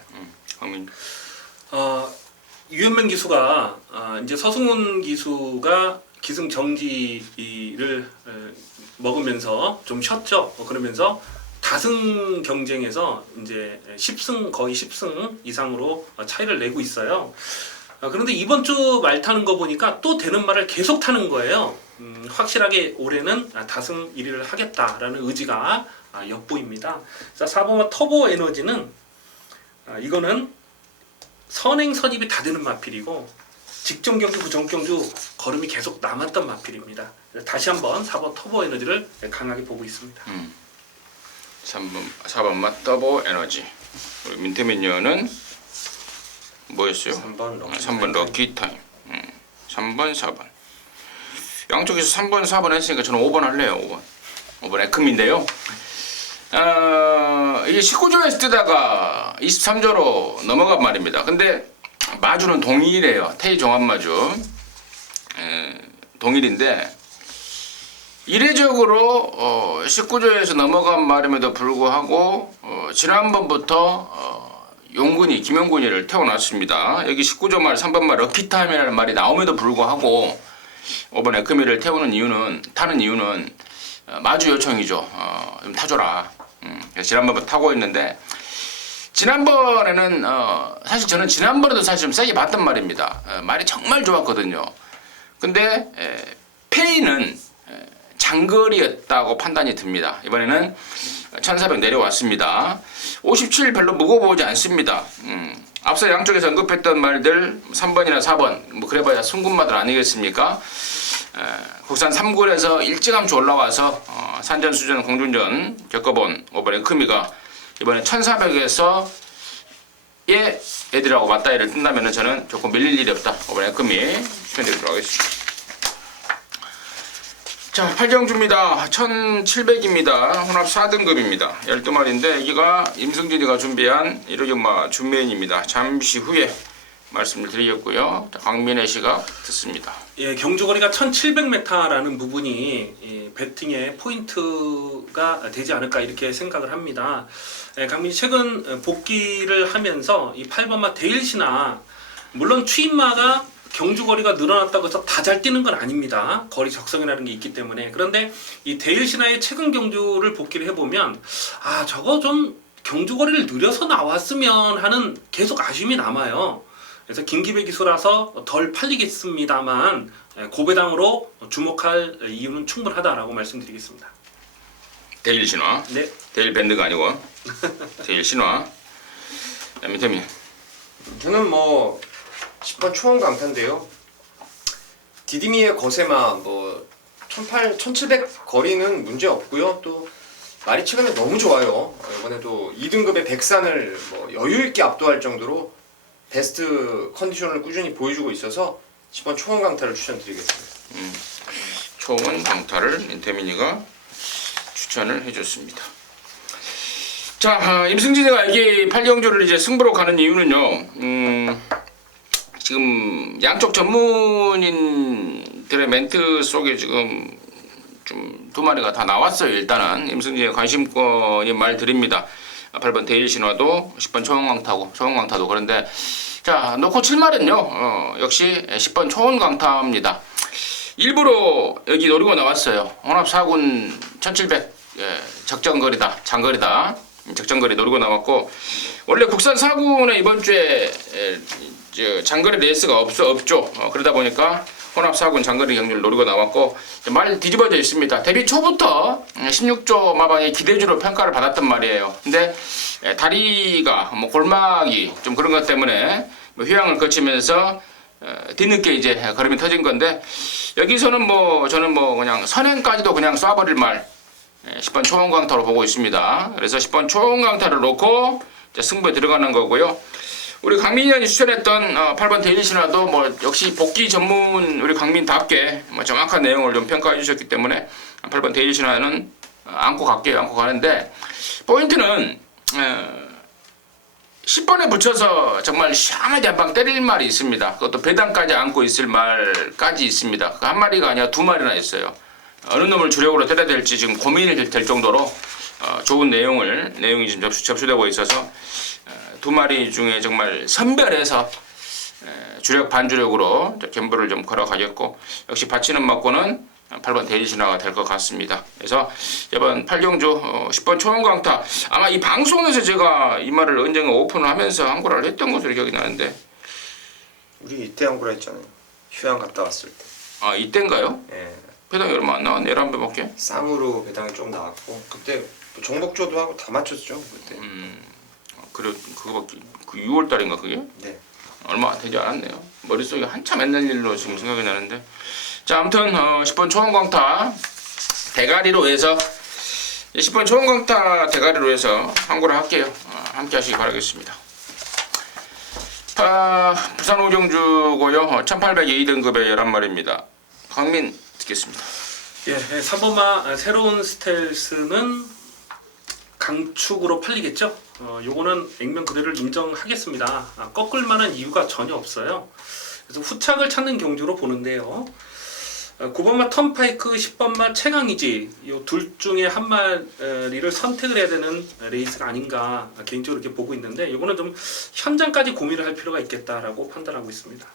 유현명 기수가 이제 서승훈 기수가 기승 정지를 먹으면서 좀 쉬었죠. 그러면서 다승 경쟁에서 이제 10승 거의 10승 이상으로 차이를 내고 있어요. 그런데 이번 주 말 타는 거 보니까 또 되는 말을 계속 타는 거예요. 확실하게 올해는 다승 1위를 하겠다라는 의지가 엿보입니다. 자, 4번과 터보 에너지는 이거는 선행 선입이 다 되는 마필이고 직전 경주 그 전 경주 걸음이 계속 남았던 마필입니다. 다시 한번 4번 터보 에너지를 강하게 보고 있습니다. 4번만 터보 에너지. 우리 민태민 의원은 뭐였어요? 3번 럭키 타임. 3번 4번. 양쪽에서 3번 4번 했으니까 저는 5번 할래요. 5번 에크미인데요. 이게 19조에서 뜨다가 23조로 넘어간 말입니다. 근데 마주는 동일해요. 태희 종합마주 동일인데 이례적으로 19조에서 넘어간 말임에도 불구하고 지난번부터 용군이 김용군이를 태워놨습니다. 여기 19조 말 3번 말 럭키타임이라는 말이 나옴에도 불구하고 5번 에크미를 타는 이유는 마주 요청이죠. 좀 타줘라. 지난번부터 타고 있는데 지난번에는 사실 저는 지난번에도 사실 좀 세게 봤단 말입니다. 말이 정말 좋았거든요. 근데 페이는 장거리였다고 판단이 듭니다. 이번에는 1400 내려왔습니다. 57 별로 무거워보지 않습니다. 앞서 양쪽에서 언급했던 말들 3번이나 4번 뭐 그래봐야 순군마들 아니겠습니까? 국산 3군에서 일찌감치 올라와서 산전수전 공중전 겪어본 오버레 크미가 이번에 1400에서 예 애들하고 맞다이를 뜬다면 저는 조금 밀릴 일이 없다. 오버레 크미 추천드리도록 하겠습니다. 자, 팔경주입니다. 1700입니다. 혼합 4등급입니다. 12마리인데 여기가 임승진이가 준비한 1호경마 준메인입니다. 잠시 후에 말씀을 드리겠고요. 자, 강민의 시각 듣습니다. 예, 경주거리가 1700m라는 부분이 배팅의 포인트가 되지 않을까 이렇게 생각을 합니다. 강민이 최근 복귀를 하면서 이 8번마 데일시나 물론 추임마가 경주거리가 늘어났다고 해서 다 잘 뛰는 건 아닙니다. 거리 적성이라는 게 있기 때문에. 그런데 이 데일시나의 최근 경주를 복귀를 해보면 아 저거 좀 경주거리를 늘려서 나왔으면 하는 계속 아쉬움이 남아요. 그래서 김기배 기수라서 덜 팔리겠습니다만 고배당으로 주목할 이유는 충분하다라고 말씀드리겠습니다. 데일 신화. 네. 데일 밴드가 아니고 데일 신화. 민태민. 저는 뭐 10번 초원 강타인데요. 디디미의 거세마 뭐 1700 거리는 문제 없고요. 또 말이 최근에 너무 좋아요. 이번에도 2등급의 백산을 뭐 여유 있게 압도할 정도로 베스트 컨디션을 꾸준히 보여주고 있어서 10번 초원 강타를 추천드리겠습니다. 초원 강타를 민태민이가 추천을 해줬습니다. 자, 임승진이가 이게 8경주를 이제 승부로 가는 이유는요. 지금 양쪽 전문인들의 멘트 속에 지금 좀 두 마리가 다 나왔어요. 일단은 임승진의 관심권이 말 드립니다. 8번 데일 신화도 10번 초원강타도 그런데 자 놓고 7마리는요 역시 10번 초원강타입니다. 일부러 여기 노리고 나왔어요. 혼합 4군 1700 적정거리다 장거리다 적정거리 노리고 나왔고 원래 국산 4군에 이번 주에 장거리 레이스가 없죠. 그러다 보니까 혼합 4군 장거리 경주를 노리고 나왔고 말 뒤집어져 있습니다. 데뷔 초부터 16조 마방의 기대주로 평가를 받았단 말이에요. 근데 다리가 뭐 골막이 좀 그런 것 때문에 뭐 휴양을 거치면서 뒤늦게 이제 걸음이 터진 건데 여기서는 뭐 저는 뭐 그냥 선행까지도 그냥 쏴버릴 말 10번 초원강타로 보고 있습니다. 그래서 10번 초원강타를 놓고 승부에 들어가는 거고요. 우리 강민이 추천했던 8번 데일리신화도 뭐 역시 복귀 전문 우리 강민답게 뭐 정확한 내용을 좀 평가해 주셨기 때문에 8번 데일리신화는 안고 갈게요. 안고 가는데 포인트는 10번에 붙여서 정말 시원하게 한 방 때릴 말이 있습니다. 그것도 배당까지 안고 있을 말까지 있습니다. 그 한 마리가 아니라 두 마리나 있어요. 어느 놈을 주력으로 때려야 될지 지금 고민이 될 정도로 좋은 내용이 지금 접수되고 있어서 두 마리 중에 정말 선별해서 주력 반주력으로 견부를 좀 걸어가겠고 역시 받치는 맞고는 8번 데일신화가 될 것 같습니다. 그래서 이번 8경주 10번 초원강타 아마 이 방송에서 제가 이 말을 언젠가 오픈을 하면서 한구라를 했던 것으로 기억이 나는데 우리 이때 한구라 했잖아요. 휴양 갔다 왔을 때. 아 이때인가요? 예. 배당이 얼마 안 나왔네. 11배밖에. 쌈으로 배당이 좀 나왔고 그때 정복조도 하고 다 맞췄죠 그때. 그래 그거밖에 그 6월 달인가 그게? 네. 얼마 되지 않았네요. 머릿속에 한참 옛날 일로 지금 생각이 나는데 자 아무튼 10번 초원강타 대가리로 해서 10번 초원강타 대가리로 해서 한구를 할게요. 함께 하시기 바라겠습니다. 부산 오경주고요. 1800의 2등급의 11마리입니다. 강민 듣겠습니다. 예, 3번마 새로운 스텔스는 강축으로 팔리겠죠? 요거는 액면 그대로를 인정하겠습니다. 꺾을 만한 이유가 전혀 없어요. 그래서 후착을 찾는 경주로 보는데요. 9번마 턴파이크, 10번마 최강이지 요 둘 중에 한 마리를 선택을 해야 되는 레이스가 아닌가 개인적으로 이렇게 보고 있는데 요거는 좀 현장까지 고민을 할 필요가 있겠다라고 판단하고 있습니다.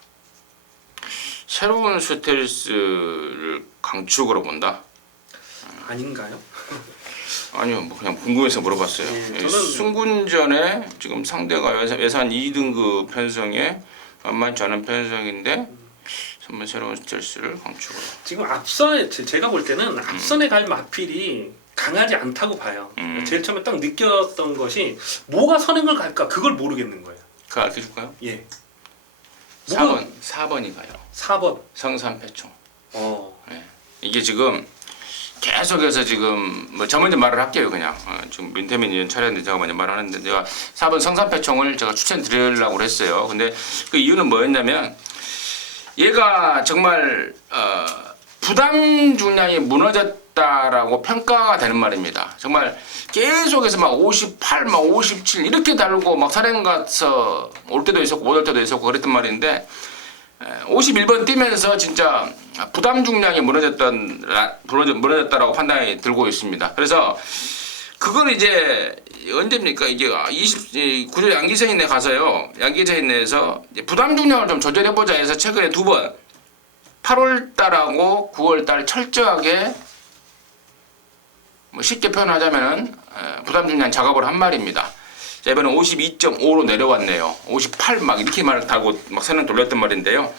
새로운 스텔스를 강축으로 본다? 아닌가요? 아니요, 뭐 그냥 궁금해서 물어봤어요. 저는 승군전에 지금 상대가 예산 2등급 편성에 만만치 않은 편성인데 선번 새로운 스트레스를 감축으로. 지금 앞선에 제가 볼 때는 앞선에 갈 마필이 강하지 않다고 봐요. 제일 처음에 딱 느꼈던 것이 뭐가 선행을 갈까 그걸 모르겠는 거예요. 그거 알려줄까요? 예. 4번이 가요. 4번. 성산패총. 어. 네. 이게 지금 계속해서 지금 뭐 저 먼저 말을 할게요 그냥. 지금 민태민 의원 차례인데 제가 먼저 말하는데 제가 4번 성산패총을 제가 추천드리려고 했어요. 근데 그 이유는 뭐였냐면 얘가 정말 부담 중량이 무너졌다라고 평가가 되는 말입니다. 정말 계속해서 막 58, 막 57 이렇게 달고 막 산행 가서 올 때도 있었고 못 올 때도 있었고 그랬단 말인데 51번 뛰면서 진짜 부담 중량이 무너졌다라고 판단이 들고 있습니다. 그래서 그걸 이제 언제입니까? 이게 29조 양기선인에 가서요. 양기선인에서 부담 중량을 좀 조절해보자 해서 최근에 2번 8월달하고 9월달 철저하게 뭐 쉽게 표현하자면은 부담 중량 작업을 한 말입니다. 자, 이번에 52.5로 내려왔네요. 58 막 이렇게 말 달고 막 선을 돌렸던 말인데요.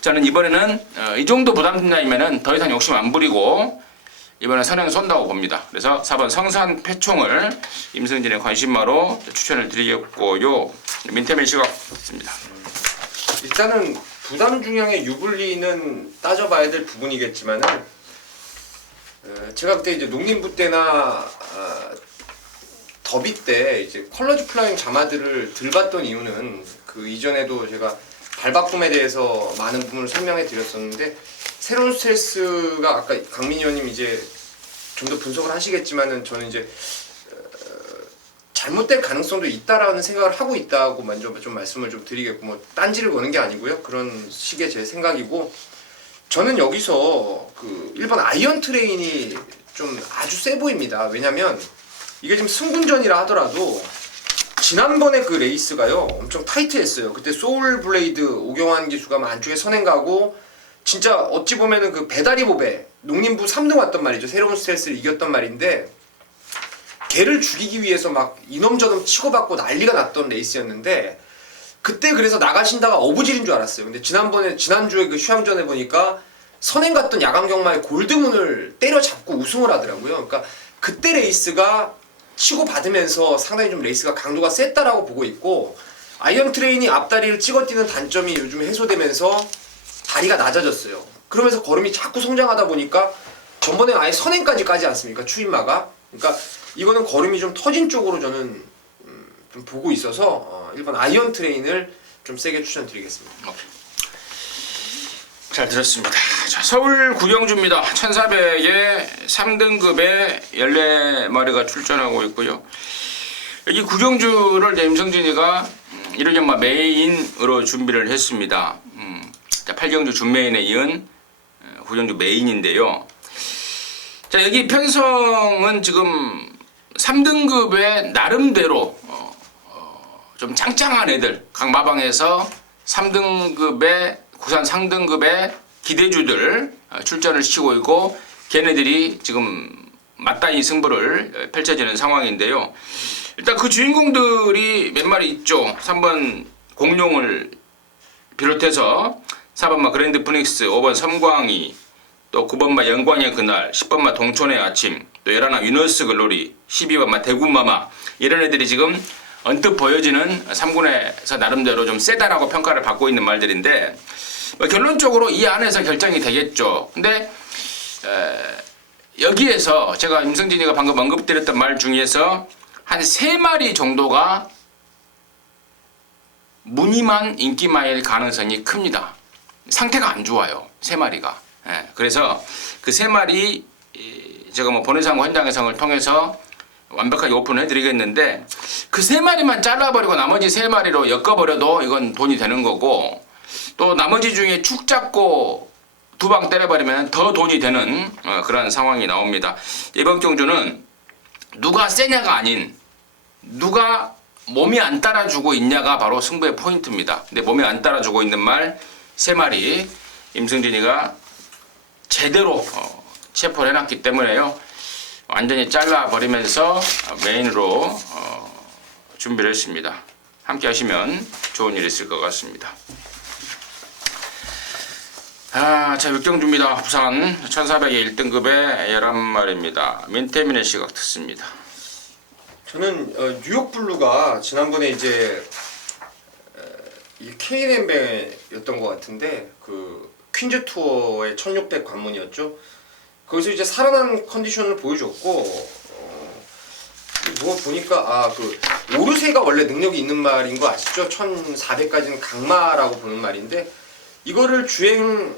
저는 이번에는 이 정도 부담 중량이면은 더 이상 욕심 안 부리고 이번에 선행 쏜다고 봅니다. 그래서 4번 성산패총을 임승진의 관심마로 추천을 드리겠고요. 민태민 시각 있습니다. 일단은 부담 중량의 유불리는 따져봐야 될 부분이겠지만은 제가 그때 이제 농림부 때나 더비 때 이제 컬러즈 플라잉 자마들을 들봤던 이유는 그 이전에도 제가 발바꿈에 대해서 많은 부분을 설명해 드렸었는데 새로운 스트레스가 아까 강민희 의원님 이제 좀 더 분석을 하시겠지만은 저는 이제 잘못될 가능성도 있다라는 생각을 하고 있다고 먼저 좀 말씀을 좀 드리겠고 뭐 딴지를 거는 게 아니고요. 그런 식의 제 생각이고 저는 여기서 그 1번 아이언 트레인이 좀 아주 세 보입니다. 왜냐면 이게 지금 승분전이라 하더라도 지난번에 그 레이스가요 엄청 타이트했어요. 그때 소울 블레이드 오경환 기수가 안쪽에 선행 가고 진짜 어찌 보면은 그 배다리 보배 농림부 3등 왔단 말이죠. 새로운 스트레스를 이겼단 말인데 걔를 죽이기 위해서 막 이놈저놈 치고받고 난리가 났던 레이스였는데 그때 그래서 나가신다가 어부질인 줄 알았어요. 근데 지난주에 그 휴양전에 보니까 선행 갔던 야광경마의 골드문을 때려잡고 우승을 하더라고요. 그러니까 그때 레이스가 치고받으면서 상당히 좀 레이스가 강도가 셌다라고 보고 있고 아이언 트레인이 앞다리를 찍어뛰는 단점이 요즘 해소되면서 다리가 낮아졌어요. 그러면서 걸음이 자꾸 성장하다 보니까 전번에 아예 선행까지 까지 않습니까? 추임마가. 그러니까 이거는 걸음이 좀 터진 쪽으로 저는 좀 보고 있어서 1번 아이언 트레인을 좀 세게 추천드리겠습니다. 잘 들었습니다. 자, 서울 구경주입니다. 1400에 3등급에 14마리가 출전하고 있고요. 여기 구경주를 임성진이가 1호경마 메인으로 준비를 했습니다. 자, 8경주 준메인에 이은 구경주 메인인데요. 자, 여기 편성은 지금 3등급의 나름대로 좀 짱짱한 애들 각 마방에서 3등급의 구산 상등급의 기대주들 출전을 시키고 있고 걔네들이 지금 맞다이 승부를 펼쳐지는 상황인데요. 일단 그 주인공들이 몇 마리 있죠. 3번 공룡을 비롯해서 4번마 그랜드 프닉스, 5번 섬광이, 또 9번마 영광의 그날, 10번마 동촌의 아침, 또 11화 위너스 글로리, 12번마 대구마마 이런 애들이 지금 언뜻 보여지는 3군에서 나름대로 좀 세다라고 평가를 받고 있는 말들인데 뭐 결론적으로 이 안에서 결정이 되겠죠. 근데 여기에서 제가 임성진이가 방금 언급드렸던 말 중에서 한 3마리 정도가 무늬만 인기마일 가능성이 큽니다. 상태가 안 좋아요. 3마리가. 예, 그래서 그 3마리 제가 뭐 본회상고 현장해상을 통해서 완벽하게 오픈해 드리겠는데 그 3마리만 잘라버리고 나머지 3마리로 엮어버려도 이건 돈이 되는 거고 또 나머지 중에 축 잡고 2방 때려버리면 더 돈이 되는 그런 상황이 나옵니다. 이번 경주는 누가 세냐가 아닌 누가 몸이 안 따라주고 있냐가 바로 승부의 포인트입니다. 근데 몸이 안 따라주고 있는 말 3마리 임승진이가 제대로 체포를 해놨기 때문에요. 완전히 잘라버리면서 메인으로 준비를 했습니다. 함께 하시면 좋은 일이 있을 것 같습니다. 자, 육경주입니다. 부산 1400의 1등급의 11마리입니다. 민태민의 시각 듣습니다. 저는 뉴욕 블루가 지난번에 이제 이게 K&N배였던 것 같은데 그 퀸즈 투어의 1600 관문이었죠. 거기서 이제 살아난 컨디션을 보여줬고 뭐 보니까 그 오르세가 원래 능력이 있는 말인 거 아시죠? 1400까지는 강마라고 보는 말인데 이거를 주행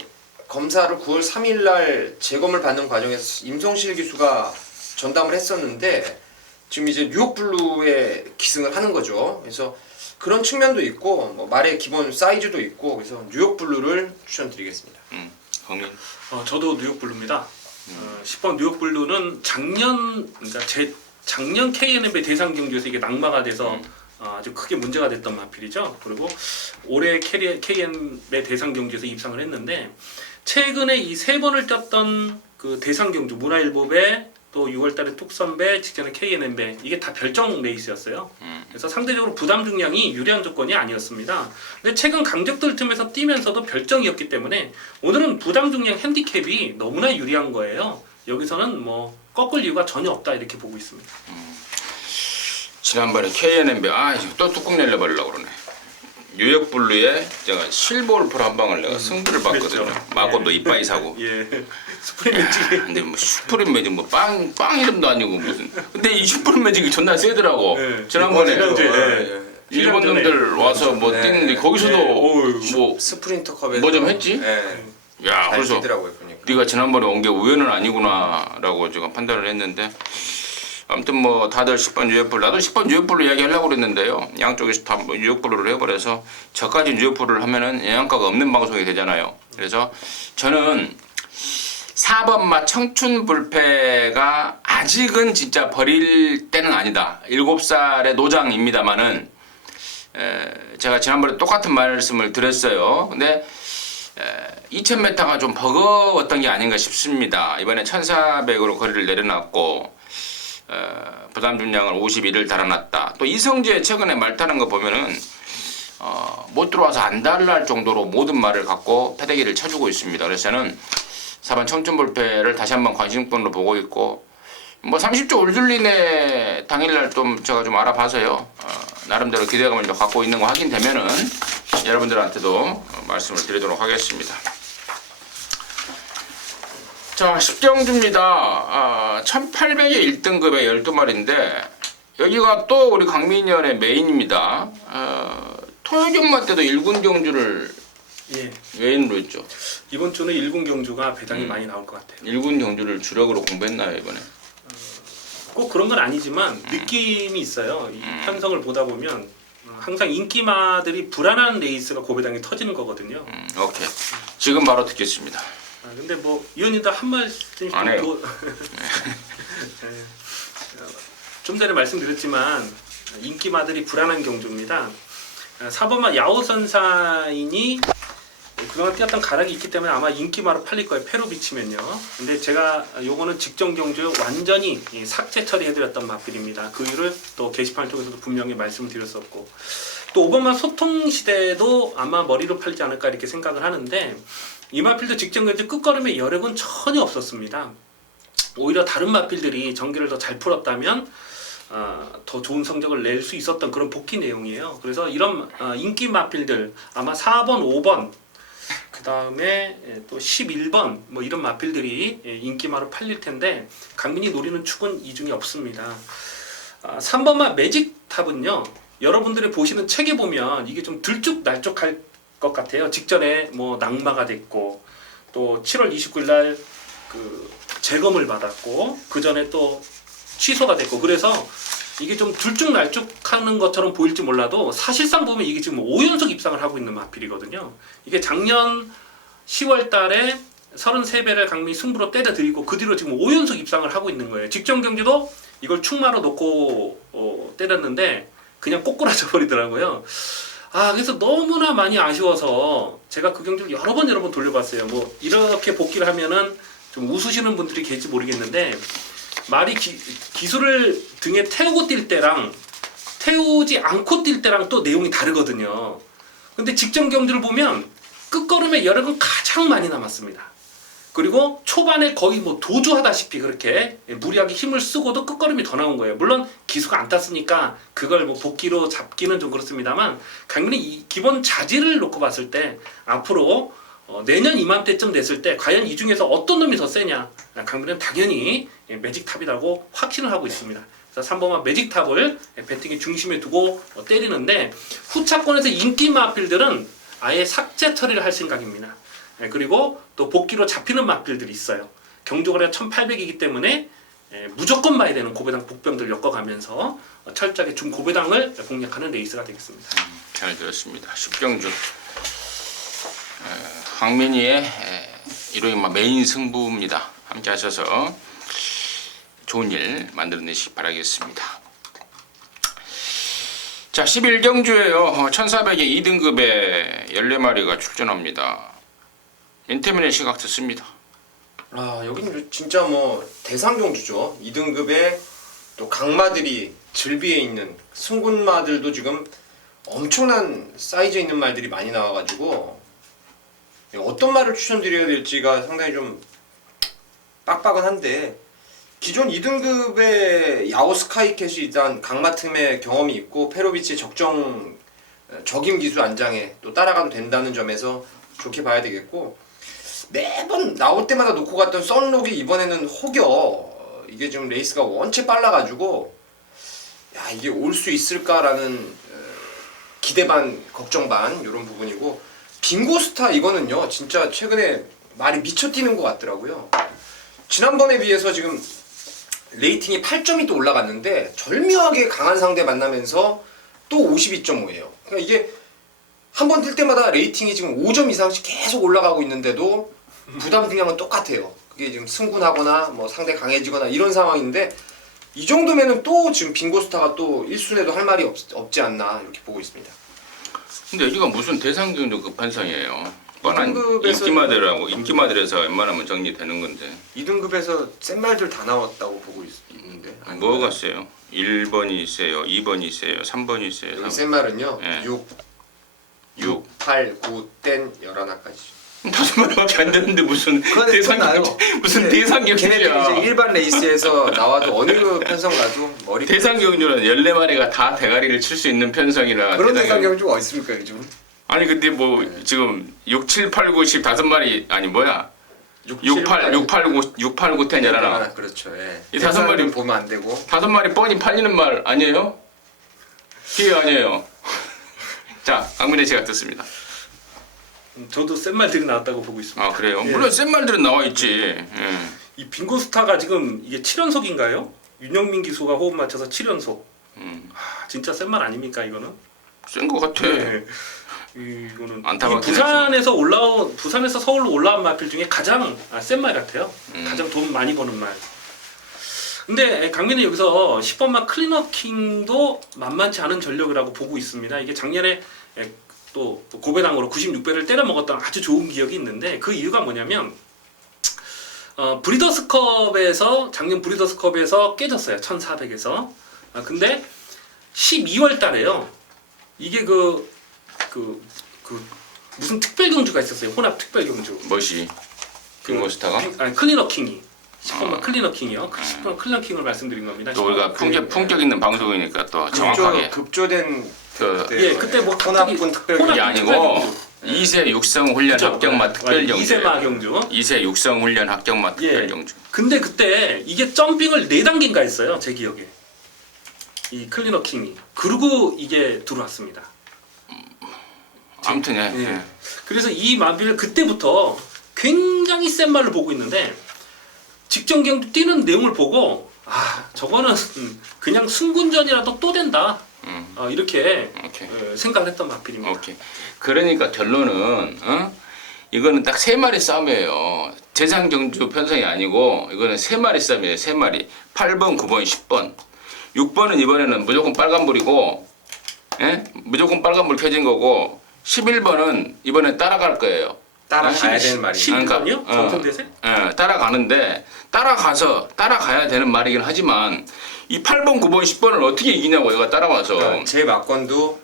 검사를 9월 3일 날 재검을 받는 과정에서 임성실 기수가 전담을 했었는데 지금 이제 뉴욕 블루에 기승을 하는 거죠. 그래서 그런 측면도 있고 뭐 말의 기본 사이즈도 있고 그래서 뉴욕 블루를 추천드리겠습니다. 형님. 저도 뉴욕 블루입니다. 10번 뉴욕 블루는 그러니까 작년 K&N배 대상 경주에서 이게 낙마가 돼서 아주 크게 문제가 됐던 마필이죠. 그리고 올해 K&N배 대상 경주에서 입상을 했는데 최근에 이 세 번을 떴던 그 대상 경주 문화일보배 또 6월달에 뚝섬배 직전에 K&N배 이게 다 별정 레이스였어요. 그래서 상대적으로 부담 중량이 유리한 조건이 아니었습니다. 근데 최근 강적들 틈에서 뛰면서도 별정이었기 때문에 오늘은 부담 중량 핸디캡이 너무나 유리한 거예요. 여기서는 뭐 꺾을 이유가 전혀 없다 이렇게 보고 있습니다. 지난번에 K&N배 이거 또 뚜껑 내려버리려고 그러네. 뉴욕 블루에 제가 실버울프로 한 방을 내가 승부를 봤거든요. 그랬죠. 마고도 이빠이 사고. 예, 스프링 매직. 근데 뭐 슈프림 매직 뭐 빵 이름도 아니고 무슨. 근데 이 슈프림 매직이 존나 세더라고. 네. 지난번에 지난주에, 일본 놈들 와서 뭐 네. 뛰는데 거기서도 네. 뭐 스프린터 컵에서 뭐 좀 했지? 네. 야, 잘 그래서 뛰더라고요 보니까. 네가 지난번에 온 게 우연은 아니구나라고 제가 판단을 했는데 아무튼 뭐 다들 10번 뉴욕블루 나도 10번 뉴욕블루 이야기하려고 그랬는데요. 양쪽에서 다 뉴욕블루를 해버려서 저까지 뉴욕블루를 하면은 영양가가 없는 방송이 되잖아요. 그래서 저는 4번 맛 청춘불패가 아직은 진짜 버릴 때는 아니다. 7살의 노장입니다만은 제가 지난번에 똑같은 말씀을 드렸어요. 근데 2000m가 좀 버거웠던 게 아닌가 싶습니다. 이번에 1400으로 거리를 내려놨고 부담 중량을 51을 달아놨다. 또 이성재 최근에 말 타는 거 보면은 못 들어와서 안달날 정도로 모든 말을 갖고 패대기를 쳐주고 있습니다. 그래서 저는 4번 청춘불패를 다시 한번 관심권으로 보고 있고 뭐 30조 올줄리네 당일날 좀 제가 좀 알아봐서요. 나름대로 기대감을 좀 갖고 있는 거 확인되면은 여러분들한테도 말씀을 드리도록 하겠습니다. 자, 10경주입니다. 1800의 1등급의 12마리인데 여기가 또 우리 강민현의 메인입니다. 토요경마 때도 1군 경주를 예. 메인으로 했죠. 이번 주는 1군 경주가 배당이 많이 나올 것 같아요. 1군 경주를 주력으로 공부했나요 이번에? 꼭 그런 건 아니지만 느낌이 있어요. 이 편성을 보다 보면 항상 인기마들이 불안한 레이스가 고배당이 터지는 거거든요. 오케이. 지금 바로 듣겠습니다. 근데 뭐 위원님도 한 말씀씩 안 해요. 좀 전에 말씀드렸지만 인기마들이 불안한 경주입니다. 4번마 야오선사인이 그동안 뛰었던 가락이 있기 때문에 아마 인기마로 팔릴 거예요. 패로 비치면요. 근데 제가 요거는 직전 경주에 완전히 삭제 처리해드렸던 마필입니다. 그 이유를 또 게시판 쪽에서도 분명히 말씀을 드렸었고 또 5번마 소통시대도 아마 머리로 팔지 않을까 이렇게 생각을 하는데 이 마필도 직전 경주 끝걸음의 여력은 전혀 없었습니다. 오히려 다른 마필들이 전기를 더 잘 풀었다면 더 좋은 성적을 낼 수 있었던 그런 복귀 내용이에요. 그래서 이런 인기 마필들 아마 4번, 5번 그 다음에 또 11번 뭐 이런 마필들이 인기마로 팔릴 텐데 강민이 노리는 축은 이 중에 없습니다. 3번마 매직탑은요. 여러분들이 보시는 책에 보면 이게 좀 들쭉날쭉할 것 같아요. 직전에 뭐 낙마가 됐고 또 7월 29일 날 그 재검을 받았고 그 전에 또 취소가 됐고 그래서 이게 좀 들쭉날쭉하는 것처럼 보일지 몰라도 사실상 보면 이게 지금 5연속 입상을 하고 있는 마필이거든요. 이게 작년 10월 달에 33배를 강민이 승부로 때려드리고 그 뒤로 지금 5연속 입상을 하고 있는 거예요. 직전 경기도 이걸 축마로 놓고 때렸는데 그냥 꼬꾸라져 버리더라고요. 그래서 너무나 많이 아쉬워서 제가 그 경기를 여러 번 돌려봤어요. 뭐 이렇게 복귀를 하면은 좀 웃으시는 분들이 계실지 모르겠는데 말이 기술을 등에 태우고 뛸 때랑 태우지 않고 뛸 때랑 또 내용이 다르거든요. 근데 직전 경주를 보면 끝걸음에 여력은 가장 많이 남았습니다. 그리고 초반에 거의 뭐 도주하다시피 그렇게 무리하게 힘을 쓰고도 끝걸음이 더 나온 거예요. 물론 기수가 안 땄으니까 그걸 뭐 복귀로 잡기는 좀 그렇습니다만 강민이 이 기본 자질을 놓고 봤을 때 앞으로 내년 이맘때쯤 됐을 때 과연 이 중에서 어떤 놈이 더 세냐, 강민은 당연히 매직탑이라고 확신을 하고 있습니다. 그래서 3번만 매직탑을 배팅의 중심에 두고 때리는데 후차권에서 인기 마필들은 아예 삭제 처리를 할 생각입니다. 그리고 또 복귀로 잡히는 마필들이 있어요. 경주거래가 1800이기 때문에 무조건 봐야 되는 고배당 복병들 엮어가면서 철저하게 중고배당을 공략하는 레이스가 되겠습니다. 잘 들었습니다. 숙경주 황민희의 이로인마 메인 승부입니다. 함께 하셔서 좋은 일 만들어내시기 바라겠습니다. 자, 11경주에요. 1400의 2등급에 14마리가 출전합니다. 인터넷에 시각 듣습니다. 아, 여기는 진짜 뭐 대상 경주죠. 2등급에 또 강마들이 즐비에 있는 승군마들도 지금 엄청난 사이즈 있는 말들이 많이 나와가지고 어떤 말을 추천드려야 될지가 상당히 좀 빡빡은 한데, 기존 2등급의 야오스카이캣이 일단 강마 틈에 경험이 있고 페로비치의 적임 기수 안장에 또 따라가도 된다는 점에서 좋게 봐야 되겠고, 매번 나올 때마다 놓고 갔던 썬록이 이번에는 혹여 이게 지금 레이스가 원체 빨라가지고 야, 이게 올 수 있을까라는 기대 반 걱정 반 이런 부분이고, 빙고스타 이거는요 진짜 최근에 말이 미쳐 뛰는 것 같더라고요. 지난번에 비해서 지금 레이팅이 8점이 또 올라갔는데 절묘하게 강한 상대 만나면서 또 52.5예요. 그러니까 이게 한 번 뛸 때마다 레이팅이 지금 5점 이상씩 계속 올라가고 있는데도 부담 분량은 똑같아요. 그게 지금 승군하거나 뭐 상대 강해지거나 이런 상황인데, 이 정도면은 또 지금 빙고스타가 또 1순위에도 할 말이 없지 않나 이렇게 보고 있습니다. 근데 여기가 무슨 대상경주 판상이에요. 뻔한 2등급에서 인기마들에서 웬만하면 정리되는 건데. 2등급에서 센 말들 다 나왔다고 보고 있는데. 뭐가 세요? 1번이 있어요, 2번이 있어요, 3번이 있어요. 여기 센 말은요. 예. 6, 8, 9, 땐 11화까지. 5마리밖에 안 되는데 무슨 대상경주, 무슨 걔네들이 대상경주야. 이제 일반 레이스에서 나와도 어느 그 편성 가도 머리 대상경주는 14마리가 다 대가리를 칠 수 있는 편성이라. 그런 대상 경주가 어디 있습니까 요즘? 아니 근데 뭐 지금 6, 7, 8, 9, 10 5마리 아니 뭐야? 6, 8, 6, 8, 9, 6, 8, 9, 10, 11. 그렇죠. 예. 이 5마리 보면 안 되고. 5마리 뻔히 팔리는 말 아니에요? 기회 아니에요. 자, 강민혜 씨가 듣습니다. 저도 센 말들이 나왔다고 보고 있습니다. 아 그래요? 예. 물론 센 말들은 나와 있지. 예. 이 빙고스타가 지금 이게 7연속인가요? 윤영민 기수가 호흡 맞춰서 7연속. 진짜 센 말 아닙니까 이거는? 센 거 같아. 네. 이거는 안타깝긴 부산에서 서울로 올라온 마필 중에 가장 센 말 같아요. 가장 돈 많이 버는 말. 근데 강민은 여기서 10번마 클리너킹도 만만치 않은 전력이라고 보고 있습니다. 이게 작년에 또 고배당으로 96배를 때려 먹었던 아주 좋은 기억이 있는데, 그 이유가 뭐냐면 브리더스컵에서 작년 브리더스컵에서 깨졌어요. 1400에서. 근데 12월 달에요. 이게 그 무슨 특별 경주가 있었어요. 혼합 특별 경주. 뭐시? 빙고스타가? 아니 클리너킹이. 10번만 클리너킹이요. 10번 클리너킹을 말씀드린 겁니다. 또 우리가 품격 있는 방송이니까 또 정확하게. 급조된 그때 뭐 혼합군 특별 그게 경주. 아니고 2세 육성 훈련 그쵸? 합격마 특별 경주. 2세마 경주. 2세 육성 훈련 합격마 특별 경주. 근데 그때 이게 점핑을 4단계인가 했어요. 제 기억에. 이 클리너킹이. 그리고 이게 들어왔습니다. 아무튼 예. 예. 그래서 이 마비를 그때부터 굉장히 센 말로 보고 있는데, 직전 경주 뛰는 내용을 보고 저거는 그냥 승군전이라도 또 된다. 이렇게 오케이. 생각을 했던 마필입니다. 오케이. 그러니까 결론은 이거는 딱 3마리 싸움이에요. 대상경주 편성이 아니고 이거는 3마리 싸움이에요. 3마리. 8번, 9번, 10번. 6번은 이번에는 무조건 빨간불이고, 예? 무조건 빨간불 켜진 거고, 11번은 이번에 따라갈 거예요. 따라가야 되는 말이죠. 12번이요? 정통대세? 예, 따라가는데 따라가야 되는 말이긴 하지만 이 8번, 9번, 10번을 어떻게 이기냐고 얘가 따라와서. 그러니까 제 막건도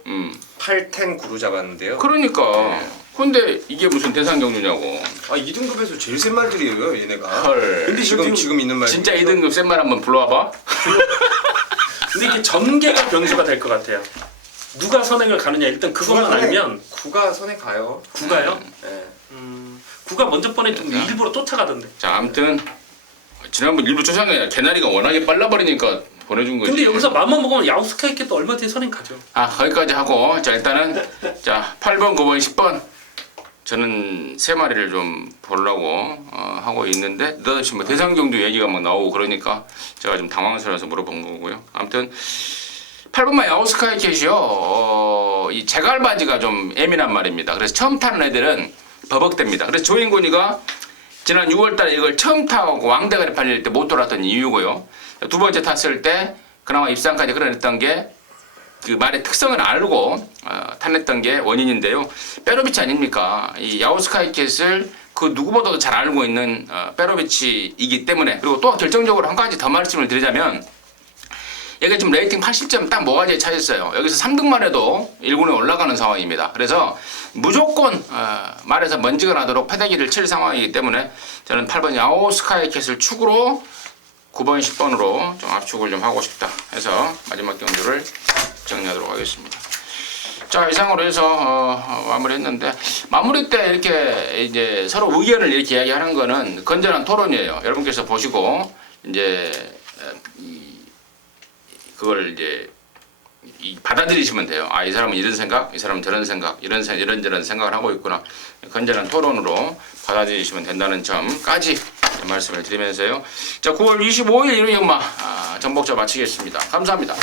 8, 10, 9로 잡았는데요. 그러니까 근데 이게 무슨 대상 경주냐고. 아 2등급에서 제일 센 말들이에요 얘네가. 헐. 근데 지금 있는 말. 진짜 2등급 센 말 한번 불러와봐. 근데 이게 전개가 변수가 될 것 같아요. 누가 선행을 가느냐 일단 그것만 알면 구가 선에 가요. 구가요? 네. 구가 먼저 뻔했던 네. 일부러 쫓아가던데. 자, 아무튼 지난번 일부 조상이 아니라 개나리가 워낙에 빨라버리니까 보내준 거지. 근데 여기서 맘만 먹으면 야우스카이께도 얼마 뒤에 선행 가죠. 아, 거기까지 하고 자 일단은 자 8번, 9번, 10번 저는 세 마리를 좀 보려고 하고 있는데 느닷없이 뭐 대상 경주 얘기가 막 나오고 그러니까 제가 좀 당황스러워서 물어본 거고요. 아무튼 8번만 야오스카이 캣이요. 이 제갈바지가 좀 예민한 말입니다. 그래서 처음 타는 애들은 버벅댑니다. 그래서 조인곤이가 지난 6월달에 이걸 처음 타고 왕대가리 팔릴 때 못 돌았던 이유고요. 두 번째 탔을 때 그나마 입상까지 끌어냈던 게 그 말의 특성을 알고 타냈던 게 원인인데요. 빼로비치 아닙니까? 이 야오스카이 캣을 그 누구보다도 잘 알고 있는 빼로비치이기 때문에 그리고 또 결정적으로 한 가지 더 말씀을 드리자면 여기 지금 레이팅 80점 딱 모가지에 차있어요. 여기서 3등만 해도 1군에 올라가는 상황입니다. 그래서 무조건 말에서 먼지가 나도록 패대기를 칠 상황이기 때문에 저는 8번 야오스카이 캣을 축으로 9번, 10번으로 좀 압축을 좀 하고 싶다 해서 마지막 경주를 정리하도록 하겠습니다. 자, 이상으로 해서 마무리했는데 마무리 때 이렇게 이제 서로 의견을 이렇게 이야기하는 거는 건전한 토론이에요. 여러분께서 보시고 이제 그걸 이제 받아들이시면 돼요. 아, 이 사람은 이런 생각, 이 사람은 저런 생각, 이런저런 생각을 하고 있구나. 건전한 토론으로 받아들이시면 된다는 점까지 말씀을 드리면서요. 자, 9월 25일 일요일 연마 전복자 마치겠습니다. 감사합니다.